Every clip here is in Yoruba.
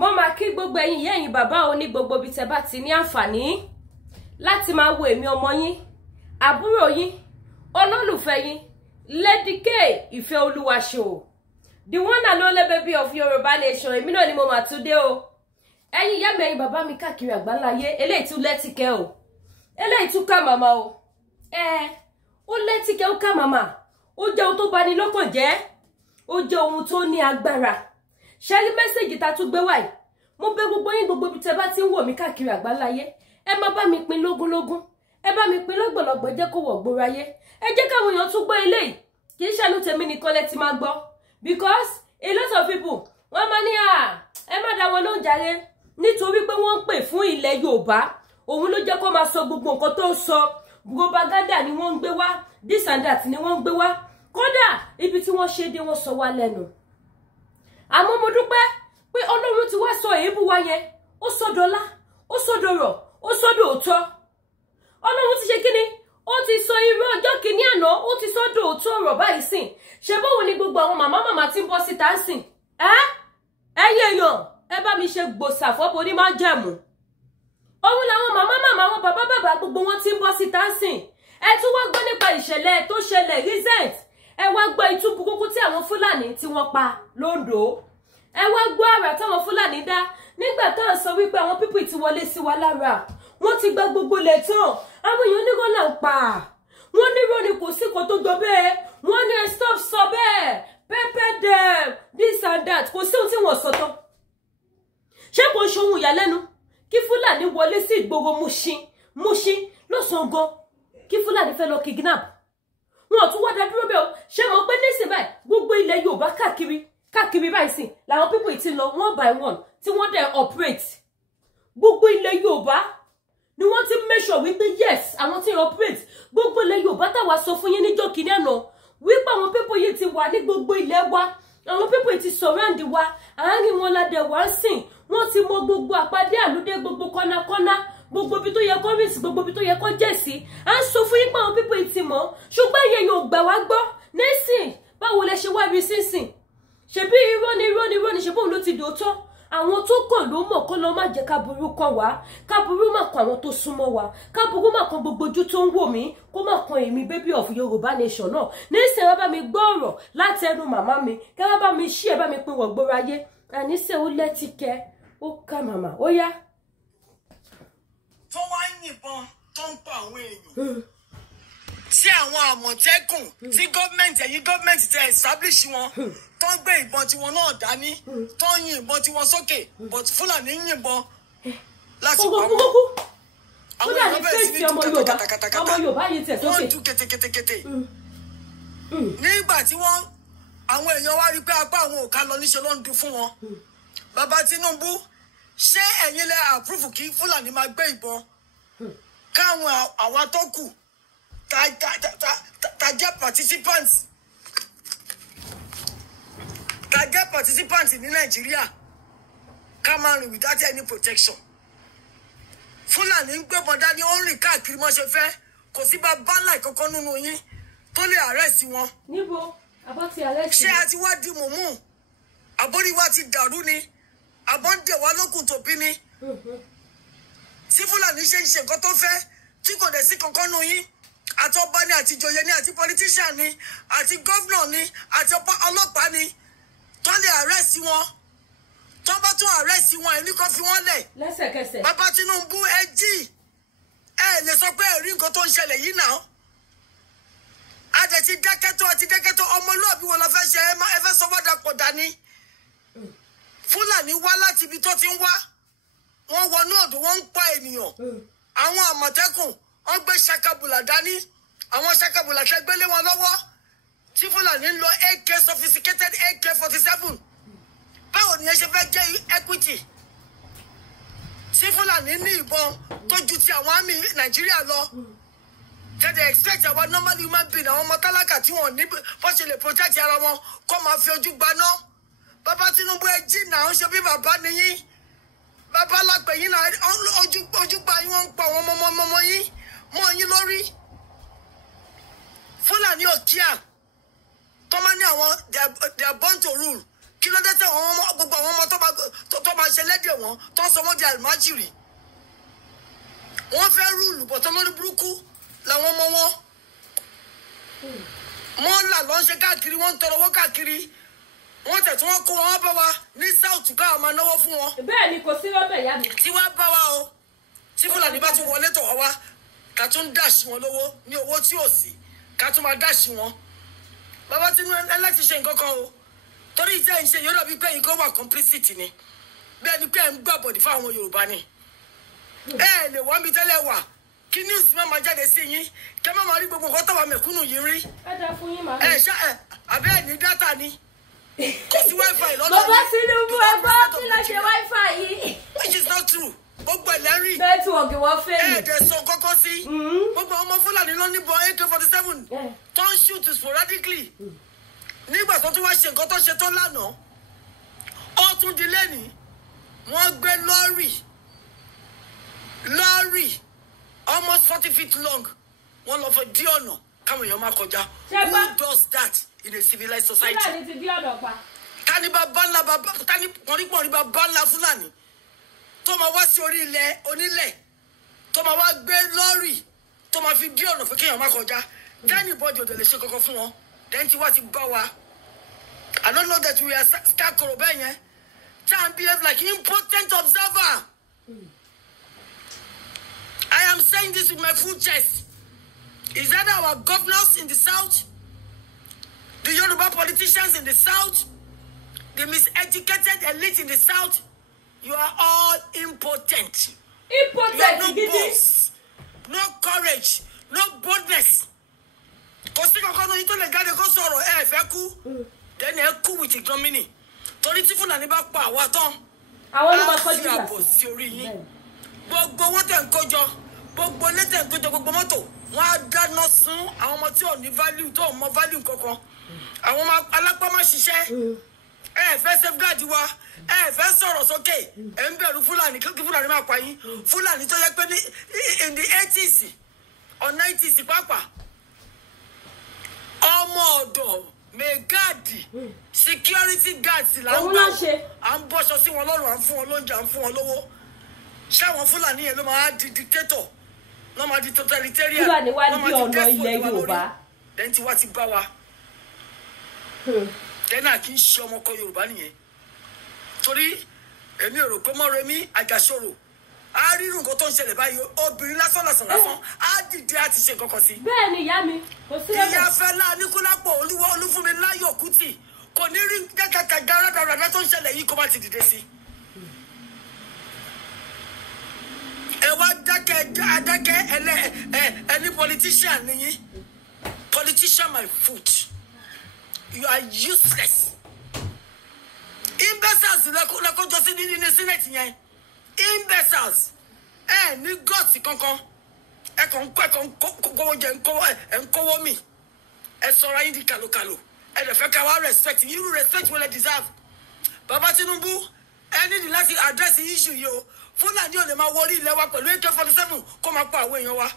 mo máa kí gbogbo ẹ̀yin ìyá ẹ̀yin bàbá o ní gbogbo bí tẹ́ bá ti ní àǹfààní láti máa wo èmi ọmọ yín àbúrò yín olólùfẹ́ yín Lady K Ìfẹ́ Olúwa show, the one and only baby of Yorùbá nation. Èmi náà ni mo máa tún dé o. Ẹ̀yin ìyá mi ẹ̀yin bàbá mi káàkiri àgbáláyé, eléyìí tún lẹ́tìkẹ́ o, eléyìí tún ká màmá o. Ó lẹ́tìkẹ́ ó ká màmá, ó jẹ́ ohun tó bani lọ́kàn jẹ́, ó jẹ́ ohun tó ní agbára. Ṣẹ́rí mẹ́sẹ̀jì tá tún gbé wáyé, mo bẹ̀ gbogbo yín gbogbo bí tẹ́ bá ti ń wò mí káàkiri àgbáláyé, ẹ má bá mi pín lógúnlógún, ẹ bá mi pín lọ́gbọ̀lọ́gbọ̀, jẹ́ kó wọ̀ gbòòrò ayé. Ẹ jẹ́ káwọn èèyàn tún gbọ́ eléyìí, kì í ṣàánú tèmi nìkan lẹ ti máa gbọ́, because a lot of people wọ́n máa ní ẹ má dá wọn lóhùn jàre, nítorí pé wọ́n ń pè fún ilẹ̀ Yorùbá, òun ló jẹ́ kó máa sọ gbogbo nǹkan tó ń sọ, propaganda ni wọ́n ń gbé wá, this and that ni wọ́n ń gbé wá, kódà ibi tí wọ́n ṣe dé wọ́n sọ wá lẹ́nu. Àmọ́ mo dúpẹ́ pé Ọlọ́run ti wá sọ èébú wa yẹn, ó sọ dọlá, ó sọ dọ̀rọ̀, ó sọ dòótọ́. Ọlọ́run ti ṣe kíni, ó ti sọ irú ọjọ́ kìíní àná, ó ti sọ dòótọ́ ọ̀rọ̀ báyìí sìn. Ṣé bóun ni gbogbo àwọn màmá tí ń bọ́ síta ń sìn? Ẹ̀yin èèyàn, ẹ bá mi ṣe gbòsà fọ́bọ ní máa jẹ̀mú. Òun làwọn màmá àwọn bàbá gbogbo wọn tí ń bọ́ síta ń sìn. Ẹ tún wá gbọ́ nípa ìṣẹ̀lẹ̀ tó ṣẹlẹ̀ recent. Ẹ wá gbọ́ itú burúkú tí àwọn Fúlàní tí wọ́n pa l'Ondo. Ẹ wá gbọ́ àrà táwọn Fúlàní dá nígbà tó ń sọ wípé àwọn pípì ti wọlé sí wa lára. Wọ́n ti gba gbogbo ilẹ̀ tán. Àwọn èèyàn nírọ́ là ń pa. Wọ́n nírọ́ ni kò sí kan tó jọ bẹ́ẹ̀. Wọ́n ní stop sọ bẹ́ẹ̀. Pepper them, this and that. Kò sí ohun tí wọ́n sọ tán. Ṣé kò ṣe ohun ìyàlẹ́nu kí Fúlàní wọlé sí ìgboro Mushin lọ́sàn-án gan, kí Fúlàní fẹ́ lọ kidnap? Wọn tún wá dá dúró bẹ́ẹ̀ o. Ṣé mo pé nísìn báyìí gbogbo ilẹ̀ Yorùbá káàkiri báyìí sìn làwọn people ti lọ one by one tí wọ́n dẹ̀ operate. Gbogbo ilẹ̀ Yorùbá ni wọ́n ti make sure wípé yes àwọn tí operate. Gbogbo ilẹ̀ Yorùbá táwa sọ fún yín níjọ́ kìíní àná wípé àwọn people yìí ti wà ní gbogbo ilẹ̀ wa, àwọn people yìí ti surround wa, àárín wọn la dẹ̀ wá sìn. Wọ́n ti mọ gbogbo àpàdé àlùdé, gbogbo kọ́nàkọ́nà, gbogbo ibi tó yẹ kó rìn sí, gbogbo ibi tó yẹ kó jẹ́ sí. À ń sọ fún yín pé àwọn people yìí ti mọ̀, ṣùgbọ́n ìyẹn yóò gbà wá gbọ́. Nísìn báwo lẹ ṣe wá rí sínsìn? Ṣebí irọ́ ni ṣe bóun ló ti dòótọ́. Àwọn tó kàn ló mọ̀ kó lọ má jẹ́ káburú kàn wá, káburú má kàn àwọn tó súnmọ́ wa, káburú má kàn gbogbo ojú tó ń wò mí, kó má kàn èmi baby of Yorùbá nation náà. Nísìn ẹ bá mi gbọ́ ọ̀rọ̀ láti ẹnu màmá mi, kẹ́ ẹ bá mi ṣí, ẹ bá mi pín wọ̀ gbòòrò ayé. Àníṣe ó lẹ́tìkẹ́, ó ká màmá, ó yá. Tó wá yìnbọn tó ń pa àwọn èèyàn. Tí àwọn Àmọ̀tẹ́kùn, tí gọ́ọ̀mẹ̀ntì tẹ establish wọn, tó ń gbé ìbọn tiwọn náà dání, tó ń yin ìbọn tiwọn sókè, but Fúlàní yìnbọn láti pa wọn. Àwọn èèyàn bẹ̀rẹ̀ sí ní tú kàtàkàtà, wọ́n tú kétékété. Nígbà tí àwọn èèyàn wá rí pé apá àwọn ò ká lọ níṣẹ́ ló ń dún fún wọn. Bàbá Tinubu, ṣé ẹ̀yin lẹ approve kí Fúlàní máa gbé ìbọn káwọn àwa tó kù ta jẹ́ participants ní Nàìjíríà ká máa rìn without any protection? Fúlàní ń gbébọn dání, ó ń rìn káàkiri mọ́ ṣe fẹ́, kò sí bá bánlá ìkọ̀kan nínú yín tó lè arrest wọn. Níbo àbá ti arrest? Ṣé a ti wá di mùmú? Àbórí wa ti dàrú ni? Àbọ̀ ń dè wá lókùn tòbí ni? Tí Fúlàní ṣe ń ṣe nǹkan tó fẹ́ tí kò dẹ̀ sí kankan nù yín, àti ọba ni, àti ìjòyè ni, àti politician ni, àti gómìnà ni, àti ọlọ́pàá ni, tó lè arrest wọn. Tó bá tún arrest wọn, ẹni kan fi wọ́n lẹ̀. Lẹ́sẹ̀kẹsẹ̀. Bàbá Tinubu ẹ jí, ẹ lè sọ pé ẹ̀rí nǹkan tó ń ṣẹlẹ̀ yìí náà. A dẹ̀ ti dákẹ́tọ̀ ọmọlúwàbí wọn lọ fẹ́ ṣe, ẹ fẹ́ sọ wọ́n dàpọ̀ dání. Fúlàní wá láti ibi tó ti ń wá, wọ́n wọnú odò, wọ́n ń pa ènìyàn. Àwọn Àmọ̀tẹ́kùn wọ́n gbé ṣakabùlà dání, àwọn ṣakabùlà tẹ́ gbélé wọn lọ́wọ́, tí Fúlàní ń lo sophisticated AK-47. Báwo ni ẹ ṣe fẹ́ jẹ́ equity tí Fúlàní ní ìbọn tó ju ti àwọn àmì Nàìjíríà lọ? Tẹ́lẹ̀ expect àwọn normal human being, àwọn ọmọ tálákà tí wọ́n ní bó ṣe lè protect ara wọn kó máa fi ojú gbaná. Bàbá Tinubu ẹ jí náà, ó ṣe bí bàbá nìyí. Bàbá lápẹ̀ yín náà, ojúgbà yín wọ́n ń pa àwọn ọmọ yín mọ́ yín lórí. Fúlàní ò kíá tó máa ní àwọn they are born to rule. Kí ló dé tẹ gbogbo àwọn ọmọ tó máa ṣe lédè wọn tó sọ wọ́n di àlùmájìrì wọ́n fẹ́ rúùlù bọ̀tọ́ lórí burúkú làwọn ọmọ wọn wọ́n là lọ́n ṣe káàkiri wọ́n ń tọrọ owó káàkiri wọ́n tẹ̀ tí wọ́n kó wọn bá wa ní south káwọn máa náwó fún wọn. bẹ́ẹ̀ ni kò sí lọ́bẹ̀ ìyá mi. tí wàá bá wa o tí fúlàní bá tún wọlé tọ̀ wá ká tún dáṣì wọn lówó ní owó tí ò sí ká tún máa dáṣì wọn. bàbá Tinubu ẹlẹ́tì ṣe nǹkan kan o torí ìtẹ́ ìṣe yóò dàbí pé nǹkan wà complicity ni bẹ́ẹ̀ ni pé ẹ̀ ń gbà bọ̀dì fáwọn Yorùbá ni. ẹ lè wọ́n mi tẹ́lẹ̀ wà kí news má máa jáde sí yín kẹ́ má máa rí gbogbo nǹkan tàwa mẹ̀kúnnù yìí rí. ẹ dá fún yín màá. àbẹ́ ẹ̀ ní dátà ni kò sí wifi lọ́dọ̀ bàbá Tinubu ẹgbẹ́ kí ló ṣe wifi yìí. which is not true gbogbo ẹlẹ́rìí nẹ́tíwọ̀kì wọ́n fẹ́ mi. ẹ̀ẹ́dẹ̀ sọ kọ́kọ́ sí gbogbo ọmọ Fúlàní ló níbọn AK-47 tó ń shoot sporadically nígbà tó tún wá ṣe nǹkan tó ṣe tó lánàá ó tún di lẹ́nìí wọ́n gbé lọ́ọ̀rì almost 40 feet long wọ́n lọ fọ dí ọ̀nà káwọn èèyàn máa kọjá who does that in a civilized society. Fúlàní ti dí ọ̀nà pa. tani pọ̀nrípọ̀nrí bàbá ńlá Fúlàní tó máa wá sí orí ilẹ̀ onílẹ̀ tó máa wá gbé lọ́ọ̀rì tó máa fi dí ọ̀nà fún kéèyàn má kọjá dání bọ́ọ̀dì òdò lè ṣe kankan fún wọn then tí wá ti bá wa I don't know that we are scarecrow bẹ́ẹ̀ yẹn tí à ń behave like impotent observer. I am saying this with my full chest. Is that our governors in the south, the Yoruba politicians in the south, the miseducated elite in the south? You are all impotent. Impotent. You have no balls, no courage, no boldness. Kosi kankan yìí tó lè jáde kó sọ̀rọ̀ ẹ fẹ́ kú, then ẹ kú with ignominy. Torí tí Fúlàní bá pa àwa tán, àwọn ló máa kọjú ìjà bọ̀ sí orí yín. Gbogbo owó tẹ̀ ń kójọ, gbogbo ilé tẹ̀ ń kójọ, gbogbo mọ́tò, wọ́n á dáná sun àwọn ọmọ tí ò ní value tó ò mọ value kankan. Àwọn ọmọ alápá máa ṣiṣẹ́. Ẹ fẹ́ safeguard wa, ẹ fẹ́ sọ̀rọ̀ sókè, ẹ ń bẹ̀rù Fúlàní kí Fúlàní máa pa yín. Fúlàní tó yẹ pé ní in the 80s or 90s pàápàá. Ọmọ ọ̀dọ̀ mẹgáàdì security guards là ń gbà à ń bọ́ṣọ sí wọn lọ́rùn à ń fún wọn lóúnjẹ à ń fún wọn lówó ṣé àwọn Fúlàní yẹn ló máa di dictator ló máa di totalitarian Fúlàní wá di ọ̀nà ilẹ̀ Yorùbá lẹ́yìn tí wá ti bá wa tẹ́nà kì í ṣe ọmọkọ Yorùbá nìyẹn torí èmi ò rò pé Mọ́remí Àjàsorò a rí nǹkan tó ń ṣẹlẹ̀ báyìí obìnrin lásán lásán á dìde á ti ṣe nǹkan kan sí. bẹ́ẹ̀ ni ìyá mi kò sí lọ́dọ̀. ìyá Fẹlá Aníkúlápó Olúfúnmiláyọ̀ Kútì kò ní rí kẹ́kẹ́kẹ́ dáradára tó ń ṣẹlẹ̀ yìí kó má ti dìde sí. ẹ wá dákẹ́ ẹni politician nìyí politician my foot you are useless. imbeciles lẹ́kọ́jọ́ sí ní senate yẹn imbeciles ní gọ́ọ̀sì kankan ẹ kàn kówó jẹ nkówó mi ẹ sọ̀rọ̀ ayé di kàlòkàlò ẹ dẹ̀ fẹ́ ká wá respect irú respect wọlé deserve. Bàbá Tinubu ẹ nídi láti address issue yìí o Fúlàní ò lè máa wọrí ilẹ̀ wa pẹ̀lú AK-47 kó máa pa àwọn èèyàn wa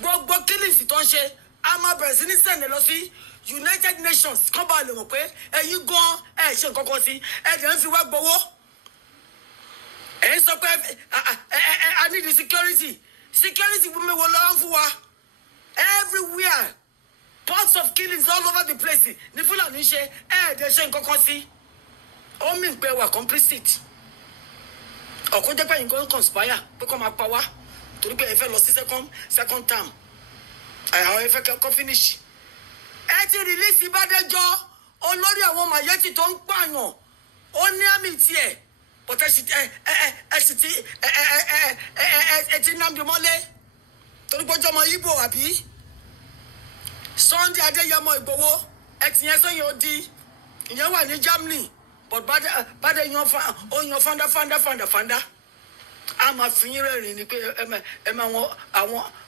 gbogbo kílìsì tó ń ṣe a máa bẹ̀rẹ̀ sí ní sẹ̀ǹdẹ̀ lọ sí United Nations kọ́ bá lè mọ̀ pé ẹ̀yin gan ẹ̀ ṣe nǹkan kan sí ẹ̀ dẹ̀ ń fi wá gbowó. Sọ pé I need the security gbogbo wo lọ́wọ́ fún wa everywhere pots of killings all over the place ní Fúlàní ṣe ẹ̀ẹ́dẹ̀ ṣe nǹkan kan sí ó mì pé wà complicit ọ̀kún jẹ́ pé nǹkan conspire pé kọ́ máa pa wá torí pé ẹ fẹ́ lọ sí second term àwọn ẹ fẹ́ kọ́ finish ẹ ti release Bádéjọ olórí àwọn Màyẹ́tì tó ń pààyàn ó ní àmì tiẹ̀ but ẹ ti Nnamdi mọ́lé torí pé ọjọ́ ọmọ Ìgbò àbí Sunday Adéyẹmọ Ìgbòho ẹ ti yẹn sẹ́yìn ó di ìyẹn wà ní Germany but Bádé yan fanda a máa fi yín rẹ́rìn ni pé ẹ máa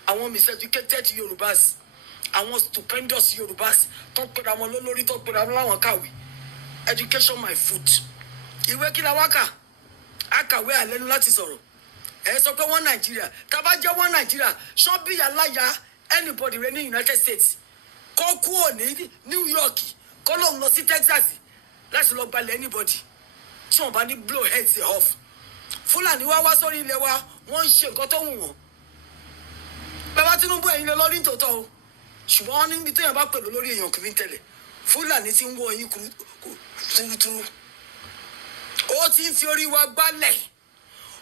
àwọn miseducated Yorùbás àwọn stupendous Yorùbás tó ń pèrè àwọn lólórí tó ń pèrè àwọn láwọn kàwé education my foot ìwé kí la wá kà á kàwé àlẹ́nu láti sọ̀rọ̀ ẹ sọ pé wọ́n Nàìjíríà tá a bá jẹ́ wọ́n Nàìjíríà ṣọ́bíyà láyà anybody rẹ ní United States kó kú òní New York kó lóun lọ sí Texas láti lọ gbalẹ̀ anybody tí wọ́n bá ní blow heads off. Fúlàní wá sórí ilẹ̀ wa wọ́n ń ṣe nǹkan tó wù wọ́n. Bàbá Tinubu ẹ̀yin lọ lórí tòótọ́ o ṣùgbọ́n wọ́n níbi téèyàn bá pẹ̀lú lórí èèyàn kìí tẹ̀lẹ̀ Fúlàní ti ń wọ yín túrútúrú. Ó ti ń fi orí wa gbálẹ̀,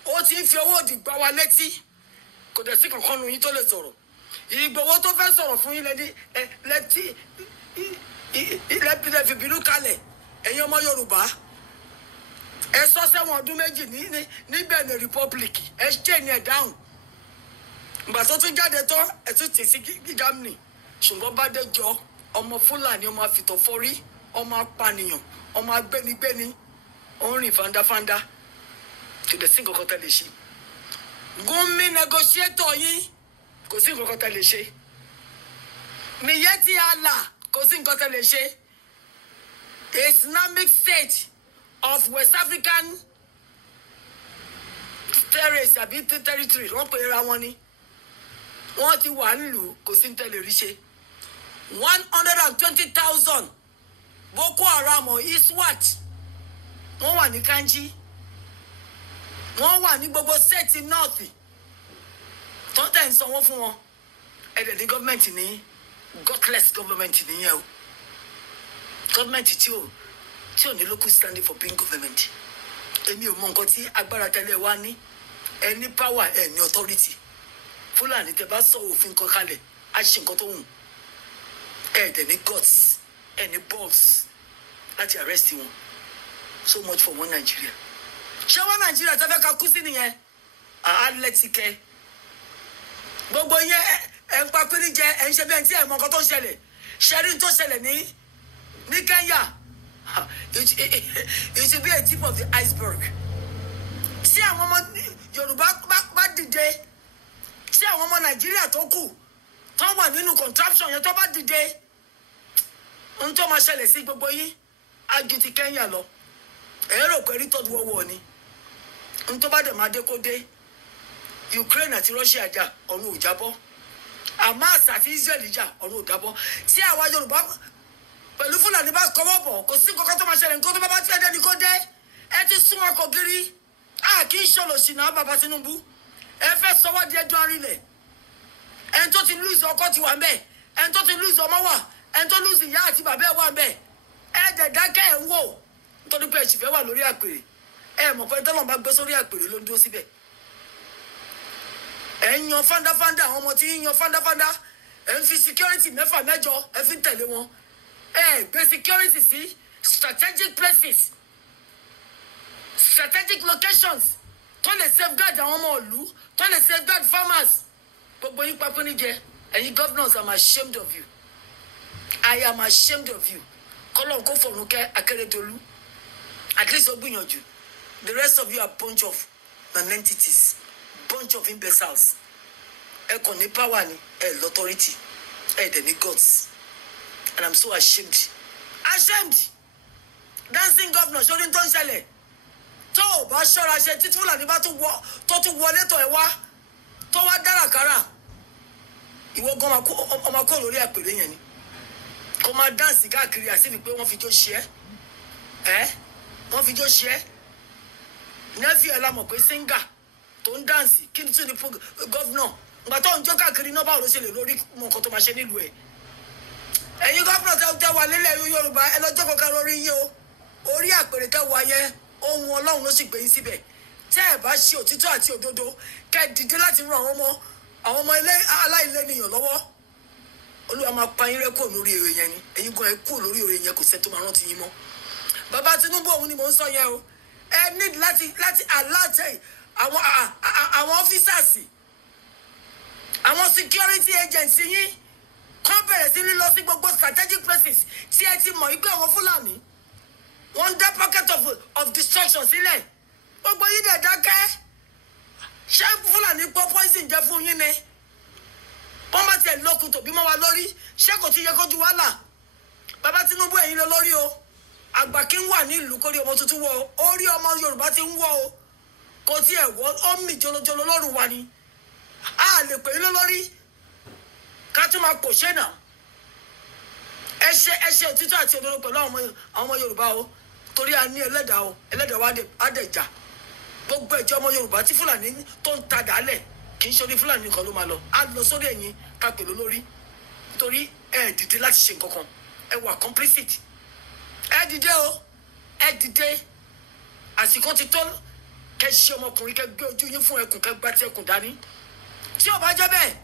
ó ti ń fi owó òdì gbá wa létí, kò dẹ̀ sí kankan nu yín tó lè sọ̀rọ̀. Ìgbòho tó fẹ́ sọ̀rọ̀ fún yín lẹ́tí ilẹ̀ fìbínú kalẹ̀ ẹ̀yin ọmọ Yorùbá. Ẹ sọ sẹ́wọ̀n ọdún méjì ní Benin Republic, ẹ ṣe ní ẹ̀ dáhùn. Ìgbà tó tún jáde tán ẹ tún tì sí Germany. Ṣùgbọ́n bá dé jọ ọmọ Fúlàní, ọmọ àfìtọ̀fọ́rí, ọmọ apànìyàn, ọmọ agbénigbéni, ó ń rìn fandafanda. Kò dẹ̀ sí nǹkan kan tẹ́ lè ṣe. Gumi negotiator yín kò sí nǹkan kan tẹ́ lè ṣe. Miyetti Allah kò sí nǹkan tẹ́ lè ṣe. Islamic State of West African terrace àbí territory wọ́n pè ra wọn ni. Wọ́n ti wà nílùú kò sí tẹ́ lè rí ṣe. 120,000 Boko Haram or ISWAT wọ́n wà ní Kanji, wọ́n wà ní gbogbo state north tó tẹ̀ ń sanwó fún wọn. Ẹ̀dẹ̀ ní gọ́ọ̀mẹ̀ntì ní godless government nìyẹn o. Gọ́ọ̀mẹ̀ntì tí ò ní local standing for being government. Èmi ò mọ nǹkan tí agbára tẹ́lẹ̀ wá ní. Ẹ ní power, ẹ ní authority. Fúlàní tẹ́ bá sọ òfin kan kalẹ̀ á ṣe nǹkan tó wù. Ẹ̀dẹ̀ ní guts, ẹ ní balls láti arrest wọn. So much for one Nigeria. Ṣé wọ́n Nigeria tẹ́ fẹ́ ká kú sí nìyẹn? Àálẹ́tìkẹ́. Gbogbo yẹn ẹ̀ ń pa pírí jẹ ẹ̀ ń ṣe bí ẹni tí ẹ̀ mọ nǹkan tó ń ṣẹlẹ̀. Ṣẹ́rí tó ṣẹlẹ̀ ní Kenya. It should be a tip of the iceberg. Tí àwọn ọmọ Yorùbá bá dìde, tí àwọn ọmọ Nàìjíríà tó kù tó wà nínú contraption yẹn tó bá dìde, ohun tó máa ṣẹlẹ̀ sí gbogbo yín á ju ti Kenya lọ. Rò pé rí third world war ni. Ohun tó bá dẹ̀ máa dé kó dé. Ukraine àti Russia jà ọ̀run ò jábọ́. Hamas àti Israel jà ọ̀run ò jábọ́. Tí àwa Yorùbá pẹ̀lú Fúlàní bá kọ́wọ́ bọ̀ kò sí nǹkan tó máa ṣẹlẹ̀, nǹkan tó bá ti ẹ̀dẹ́ ni kó dé. Ẹ ti sún wọn kò gírí. Kì í ṣòlò ṣìnà bàbá Tinubu. Ẹ fẹ́ sọwọ́ di ẹjọ́ arinlẹ̀. Ẹni tó ti lose ọkọ ti wà ń bẹ̀. Ẹni tó ti lose ọmọ wà. Ẹni tó lose ìyá àti bàbá ẹ̀ wà ń bẹ̀. Ẹ dẹ̀ dákẹ́ ẹ̀ ń wò. Nítorí pé ẹ̀sìn fẹ́ wà lórí àpèrè. Ẹ mọ̀ pé tọ́lọ̀ bá gbé sórí àpèrè ló ń dúró síbẹ̀. Ẹ ń yan fáńdáfáńdá, àwọn ọmọ tí ń yan fáńdáfáńdá. Ẹ ń fi security 6 mẹ́jọ ẹ fi ń tẹ̀lé wọn. Ẹ gbé security sí strategic places, strategic locations tó lè safeguard àwọn ọmọ ìlú, tó lè safeguard farmers. Gbogbo yín papọ̀ níjẹ. Ẹ̀yin governors, I'm ashamed of you. I am ashamed of you. Kọ́lọ́n kó fọ̀rùn kẹ́ Akérédolú. At least ó gbìyànjú. The rest of you are bunch of non-entities, bunch of imbeciles. Ẹ kàn ní power ni, ẹ l'authority, ẹ dẹ̀ ní guts. And I'm so ashamed. Ashamed. Dancing governor, ṣorí tó ń ṣẹlẹ̀. Tó o bá ṣọ́ra ṣe títí Fúlàní bá tún wọlé tọ̀ ẹ̀ wá, tó wá dárakára. Ìwọ gan ọmọ kó lórí àpèrè yẹn ni. Kó máa dáǹsì káàkiri àsìbí pé wọ́n fi jó ṣe ẹ́. Wọ́n fi jó ṣe ẹ́. Nẹ́fì ẹ̀ la mọ̀ pé síngà tó ń dáǹsì kí ni tún ní gọ́vnọ̀. Ìgbà tó ń jó káàkiri náà báwo ló ṣe lè lórí mọ nǹkan tó máa ṣe nílùú ẹ̀. Ẹ̀yin gọ́vnọ̀ tẹ́ wà nílẹ̀ Yorùbá ẹ lọ́jọ́ kọ̀ọ̀kan lórí yín o. Orí àpèrè tẹ́ wà yẹn ohun Ọlọ́run ló sì gbé yín síbẹ̀. Tẹ́ ẹ bá ṣe òtítọ́ àti òdodo kẹ́ dìde láti ran àwọn ọmọ ilé aláìlẹ́nìyàn lọ́wọ́. Olúwa máa pa yín rẹ́ kúrò lórí èrè yẹn ni. Ẹ̀yin gan ẹ kúrò lórí èrè yẹn kò sẹ́ tó máa rántí yín mọ́. Bàbá Tinubu òun ni mò ń sọ yẹn o. Ẹ need láti alert àwọn officers, àwọn security agents yín kọ́ bẹ̀rẹ̀ sí lílọ sí gbogbo strategic places tí ẹ ti mọ̀ wípé àwọn Fúlàní wọ́n ń dá pocket of destruction sílẹ̀. Gbogbo yín dẹ̀ dákẹ́. Ṣé Fúlàní pọ́ poison jẹ́ fún yín ni? Wọ́n bá tiẹ̀ lókun tòbí mọ́ wa lórí. Ṣé kò ti yẹ kójú wàhálà? Bàbá Tinubu ẹ̀yin lọ lórí o. Àgbà kí ń wà ní ìlú kórí ọmọ tuntun wọ o. Orí ọmọ Yorùbá ti ń wọ o. Kò tiẹ̀ wọ́ ó mì jolojolo lọ́rùn wa ni. A lè pè é lórí. Ká tún máa kò ṣe náà. Ẹ ṣe òtítọ́ àti òdodo pẹ̀lú àwọn ọmọ Yorùbá o. torí a ní ẹlẹ́dàá o ẹlẹ́dàá wa á dẹ̀ jà gbogbo ẹ̀jẹ̀ ọmọ Yorùbá tí Fúlàní tó ń ta dálẹ̀ kì í ṣe orí Fúlàní nìkan ló máa lọ á lọ sórí ẹ̀yìn ká pèlú lórí nítorí ẹ dìde láti ṣe nǹkan kan ẹ wà complicit ẹ dìde o ẹ dìde àsìkò ti tó kẹ ṣe ọmọkùnrin kẹ gbé ojú yín fún ẹkùn kẹ gbá tí ẹkùn dání tí ò bá jẹ́ bẹ́ẹ̀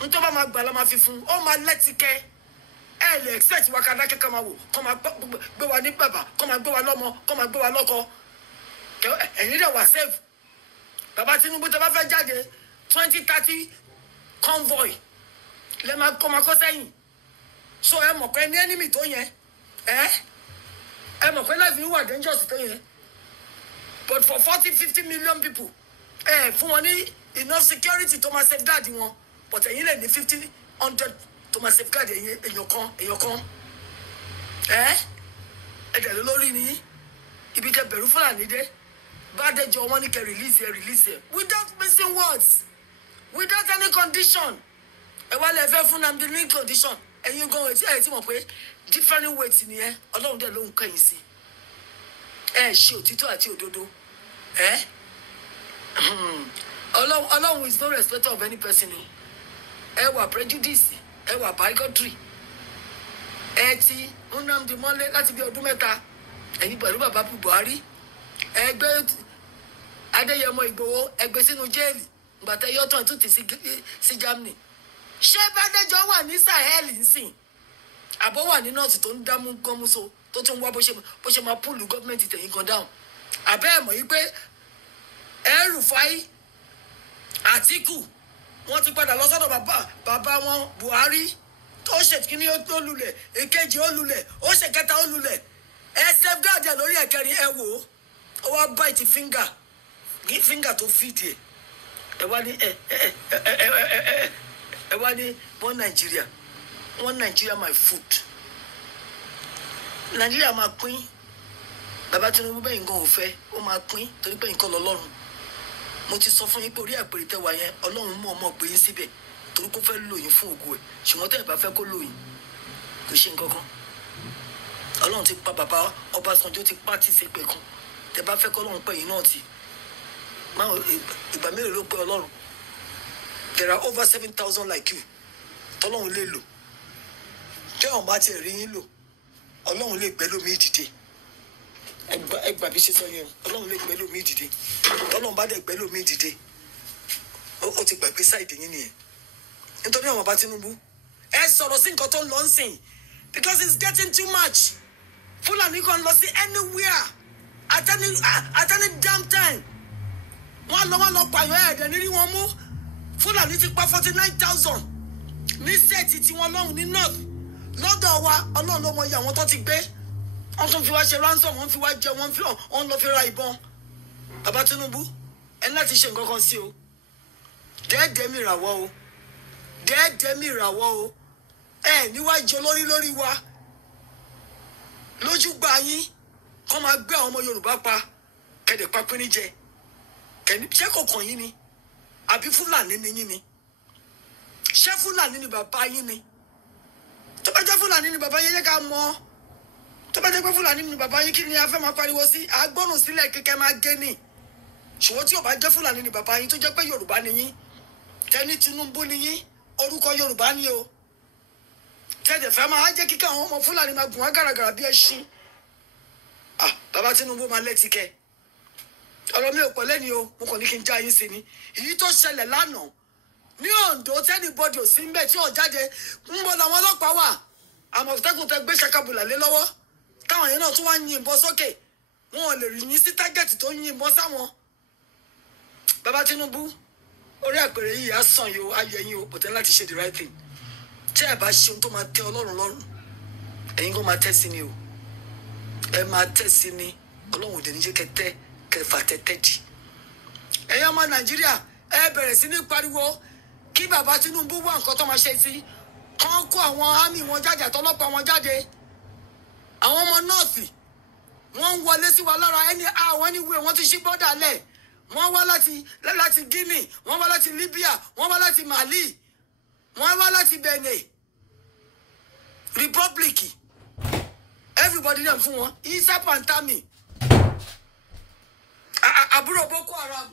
nítorí bá máa gbà la máa fi fún ó máa lẹ́tìkẹ́ ẹ lè expect wa ká dákẹ́ ká máa wò kọ́ máa gbé wa ní bàbá kọ́ máa gbé wa lọ́mọ kọ́ máa gbé wa lọ́kọ ẹ̀yin dẹ̀ wà save bàbá Tinubu tẹ bá fẹ́ jáde 2030 convoy lẹ máa kọ́ máa kọ́ sẹ́yìn so ẹ mọ̀ pé ní enemy tó yẹn ẹ mọ̀ pé life yín wà dangerous tó yẹn but for 40-50 million people fún wọn ní enough security tó máa safeguard wọn but ẹ̀yin lè ní 50-100 tó máa safeguard èèyàn kan ẹ̀dẹ̀ ló lórí ni ibi tẹ bẹ̀rù Fúlàní dé bá dẹjọ́ wọn ní kẹ release ẹ without missing words without any condition ẹ wá lẹ fẹ́ fún Nnamdi ní condition ẹ̀yin gan ẹ̀ tí mọ̀ pé different weight nìyẹn Ọlọ́run dẹ̀ ló ń kẹ́yìn sí ṣe òtítọ́ àti òdodo Ọlọ́run is no respecter of any person ẹ wà prejudice ẹ wà bigotry ẹ ti Nnamdi mọ́lé láti bí ọdún mẹ́ta ẹ̀yin pẹ̀lú bàbá Buhari ẹgbẹ́ Adéyẹmọ Ìgbòho ẹgbẹ́ sínú jẹ́ẹ̀lì gbàtẹ́ yọ́tọ̀ tún ti sí Germany ṣé Bádéjọ wà ní Sahel nsìn àbọ̀ wà ní nọ́ọ̀tì tó ń dámú gọ́múso tó tún wá bó ṣe máa púùlù gọ́ọ̀mẹ̀ntì tẹ̀yìn kan dáhùn àbẹ́ ẹ̀ mọ̀ yí pé El-Rufai Àtíkù wọ́n ti padà lọ sọ́dọ̀ bàbá wọn Buhari tó ṣe kíní ó lulẹ̀ èkejì ó lulẹ̀ ó ṣe kẹta ó lulẹ̀ ẹ safeguard ẹ lórí ẹ̀kẹrin ẹ wò ó wá bite finger ní finger tó fìdí ẹ wá ní ẹ wá ní one Nigeria my food Nigeria máa pín bàbá Tinubu bẹ́ẹ̀ nǹkan ò fẹ́ ó máa pín torí pé nǹkan lọ́lọ́run mo ti sọ fún yín pé orí àpèrè tẹwà yẹn Ọlọ́run mọ̀ ọmọ gbé yín síbẹ̀ torí kó fẹ́ lò yín fún ògo ẹ̀ ṣùgbọ́n tẹ́ ẹ̀ bá fẹ́ kó lò yín kò ṣe nǹkan kan Ọlọ́run ti pa bàbá Ọbásanjọ́ ti pa tí ìsepè kan tẹ́ bá fẹ́ kọ́ Ọlọ́run pẹ́ yín náà tì ìgbà mélòó ló pé Ọlọ́run there are over 7,000 like you tọ́lọ́run lè lò tẹ́ ọ̀n bá tiẹ̀ rí yín lò Ọlọ́run lè gbẹ́ lómi ìdìde ẹgbà bí ṣe sọ yẹn Ọlọ́run lè gbẹ́ lómi ìdìde Ọlọ́run bá dẹ̀ gbẹ́ lómi ìdìde ó ti gbàgbé sáìdì yín nìyẹn nítorí àwọn bá Tinubu ẹ sọ̀rọ̀ sí nǹkan tó ń lọ ń sìn because it's getting too much Fúlàní kan lọ sí anywhere at any damn time wọ́n lọ pààyàn ẹ̀dẹ̀ nírí wọn mú Fúlàní ti pa 49,000 ní sẹ́ẹ̀tì tí wọ́n lọ́hùn ní north lọ́dọ̀ wa Ọlọ́run ló mọ iye àwọn tó ti gbé wọ́n tún fi wá ṣe ransom wọ́n fi wá jẹ wọ́n lọ fi ra ìbọn bàbá Tinubu ẹ láti ṣe nǹkan kan sí o dẹ́ẹ̀dẹ́ mi ìràwọ̀ o ẹ níwájú olórí lórí wa lójú gbà yín kọ́ máa gbé àwọn ọmọ Yorùbá pa kẹ̀dẹ̀ pa pínrín jẹ ṣé kò kàn yín ni àbí Fúlàní ni yín ni ṣé Fúlàní ni bàbá yín ni tó bá jẹ́ Fúlàní ni bàbá yín yẹ ká mọ̀ tó bá jẹ́ pé Fúlàní ni bàbá yín kí ni a fẹ́ máa pariwo sí àgbọ̀rùn sílẹ̀ kékeré máa gé ni ṣùgbọ́n tí ò bá jẹ́ Fúlàní ni bàbá yín tó jẹ́ pé Yorùbá ni yín tẹ́ni Tinubu ni yín orúkọ Yorùbá ni o tẹ́lẹ̀ fẹ́ máa jẹ́ kíkẹ́ àwọn ọmọ Fúlàní máa gùn wá gàràgàrà bí ẹṣin bàbá Tinubu máa létí kẹ ọ̀rọ̀ mi ò pọ̀ lẹ́ni o mo kàn ní kí n já yín sí ni èyí tó ṣẹlẹ̀ lánàá ní Oǹdó tẹ́nibọ́dì ò sí ń bẹ̀ tí ò jáde ń bọ̀ làwọn ọlọ́pàá wà Àmọ̀tẹ́kùn tẹ gbé ṣakabùlà lé lọ́wọ́ táwọn yẹn náà tún wá ń yìnbọn sókè wọn ò lè rí yín sí tágẹ́ẹ̀tì tó ń yìnbọn sáwọn bàbá Tinubu orí àpèrè yìí á sàn yìí o ayẹ yín o pọ̀tẹ́ láti ṣe the right thing tí ẹ bá ṣe ohun tó máa tẹ́ Ọlọ́run lọ́rùn ẹ̀yin kò máa tẹ́ sí ni o ẹ máa tẹ́ sí ni Ọlọ́run ò dẹ̀ ní jẹ́ kẹtẹ́ kẹfà tẹ́tẹ́ jì ẹ̀yin ọmọ Nàìjíríà ẹ bẹ̀rẹ̀ sí ní pariwo kí bàbá Tinubu wá nǹkan tó máa ṣe sí kán kó àwọn àmì wọn jáde àtọlọ́pàá wọn jáde àwọn ọmọ nọ́ọ̀sì wọ́n ń wọlé sí wa lára ẹni àwọn níwèé wọ́n ti ṣí bọ́dà lẹ̀ wọ́n wá láti Guinea wọ́n wá láti Libya wọ́n wá láti Mali wọ́n wá láti Benin Republic everybody dem fún wọn Isa Pantami àbúrò Boko Haram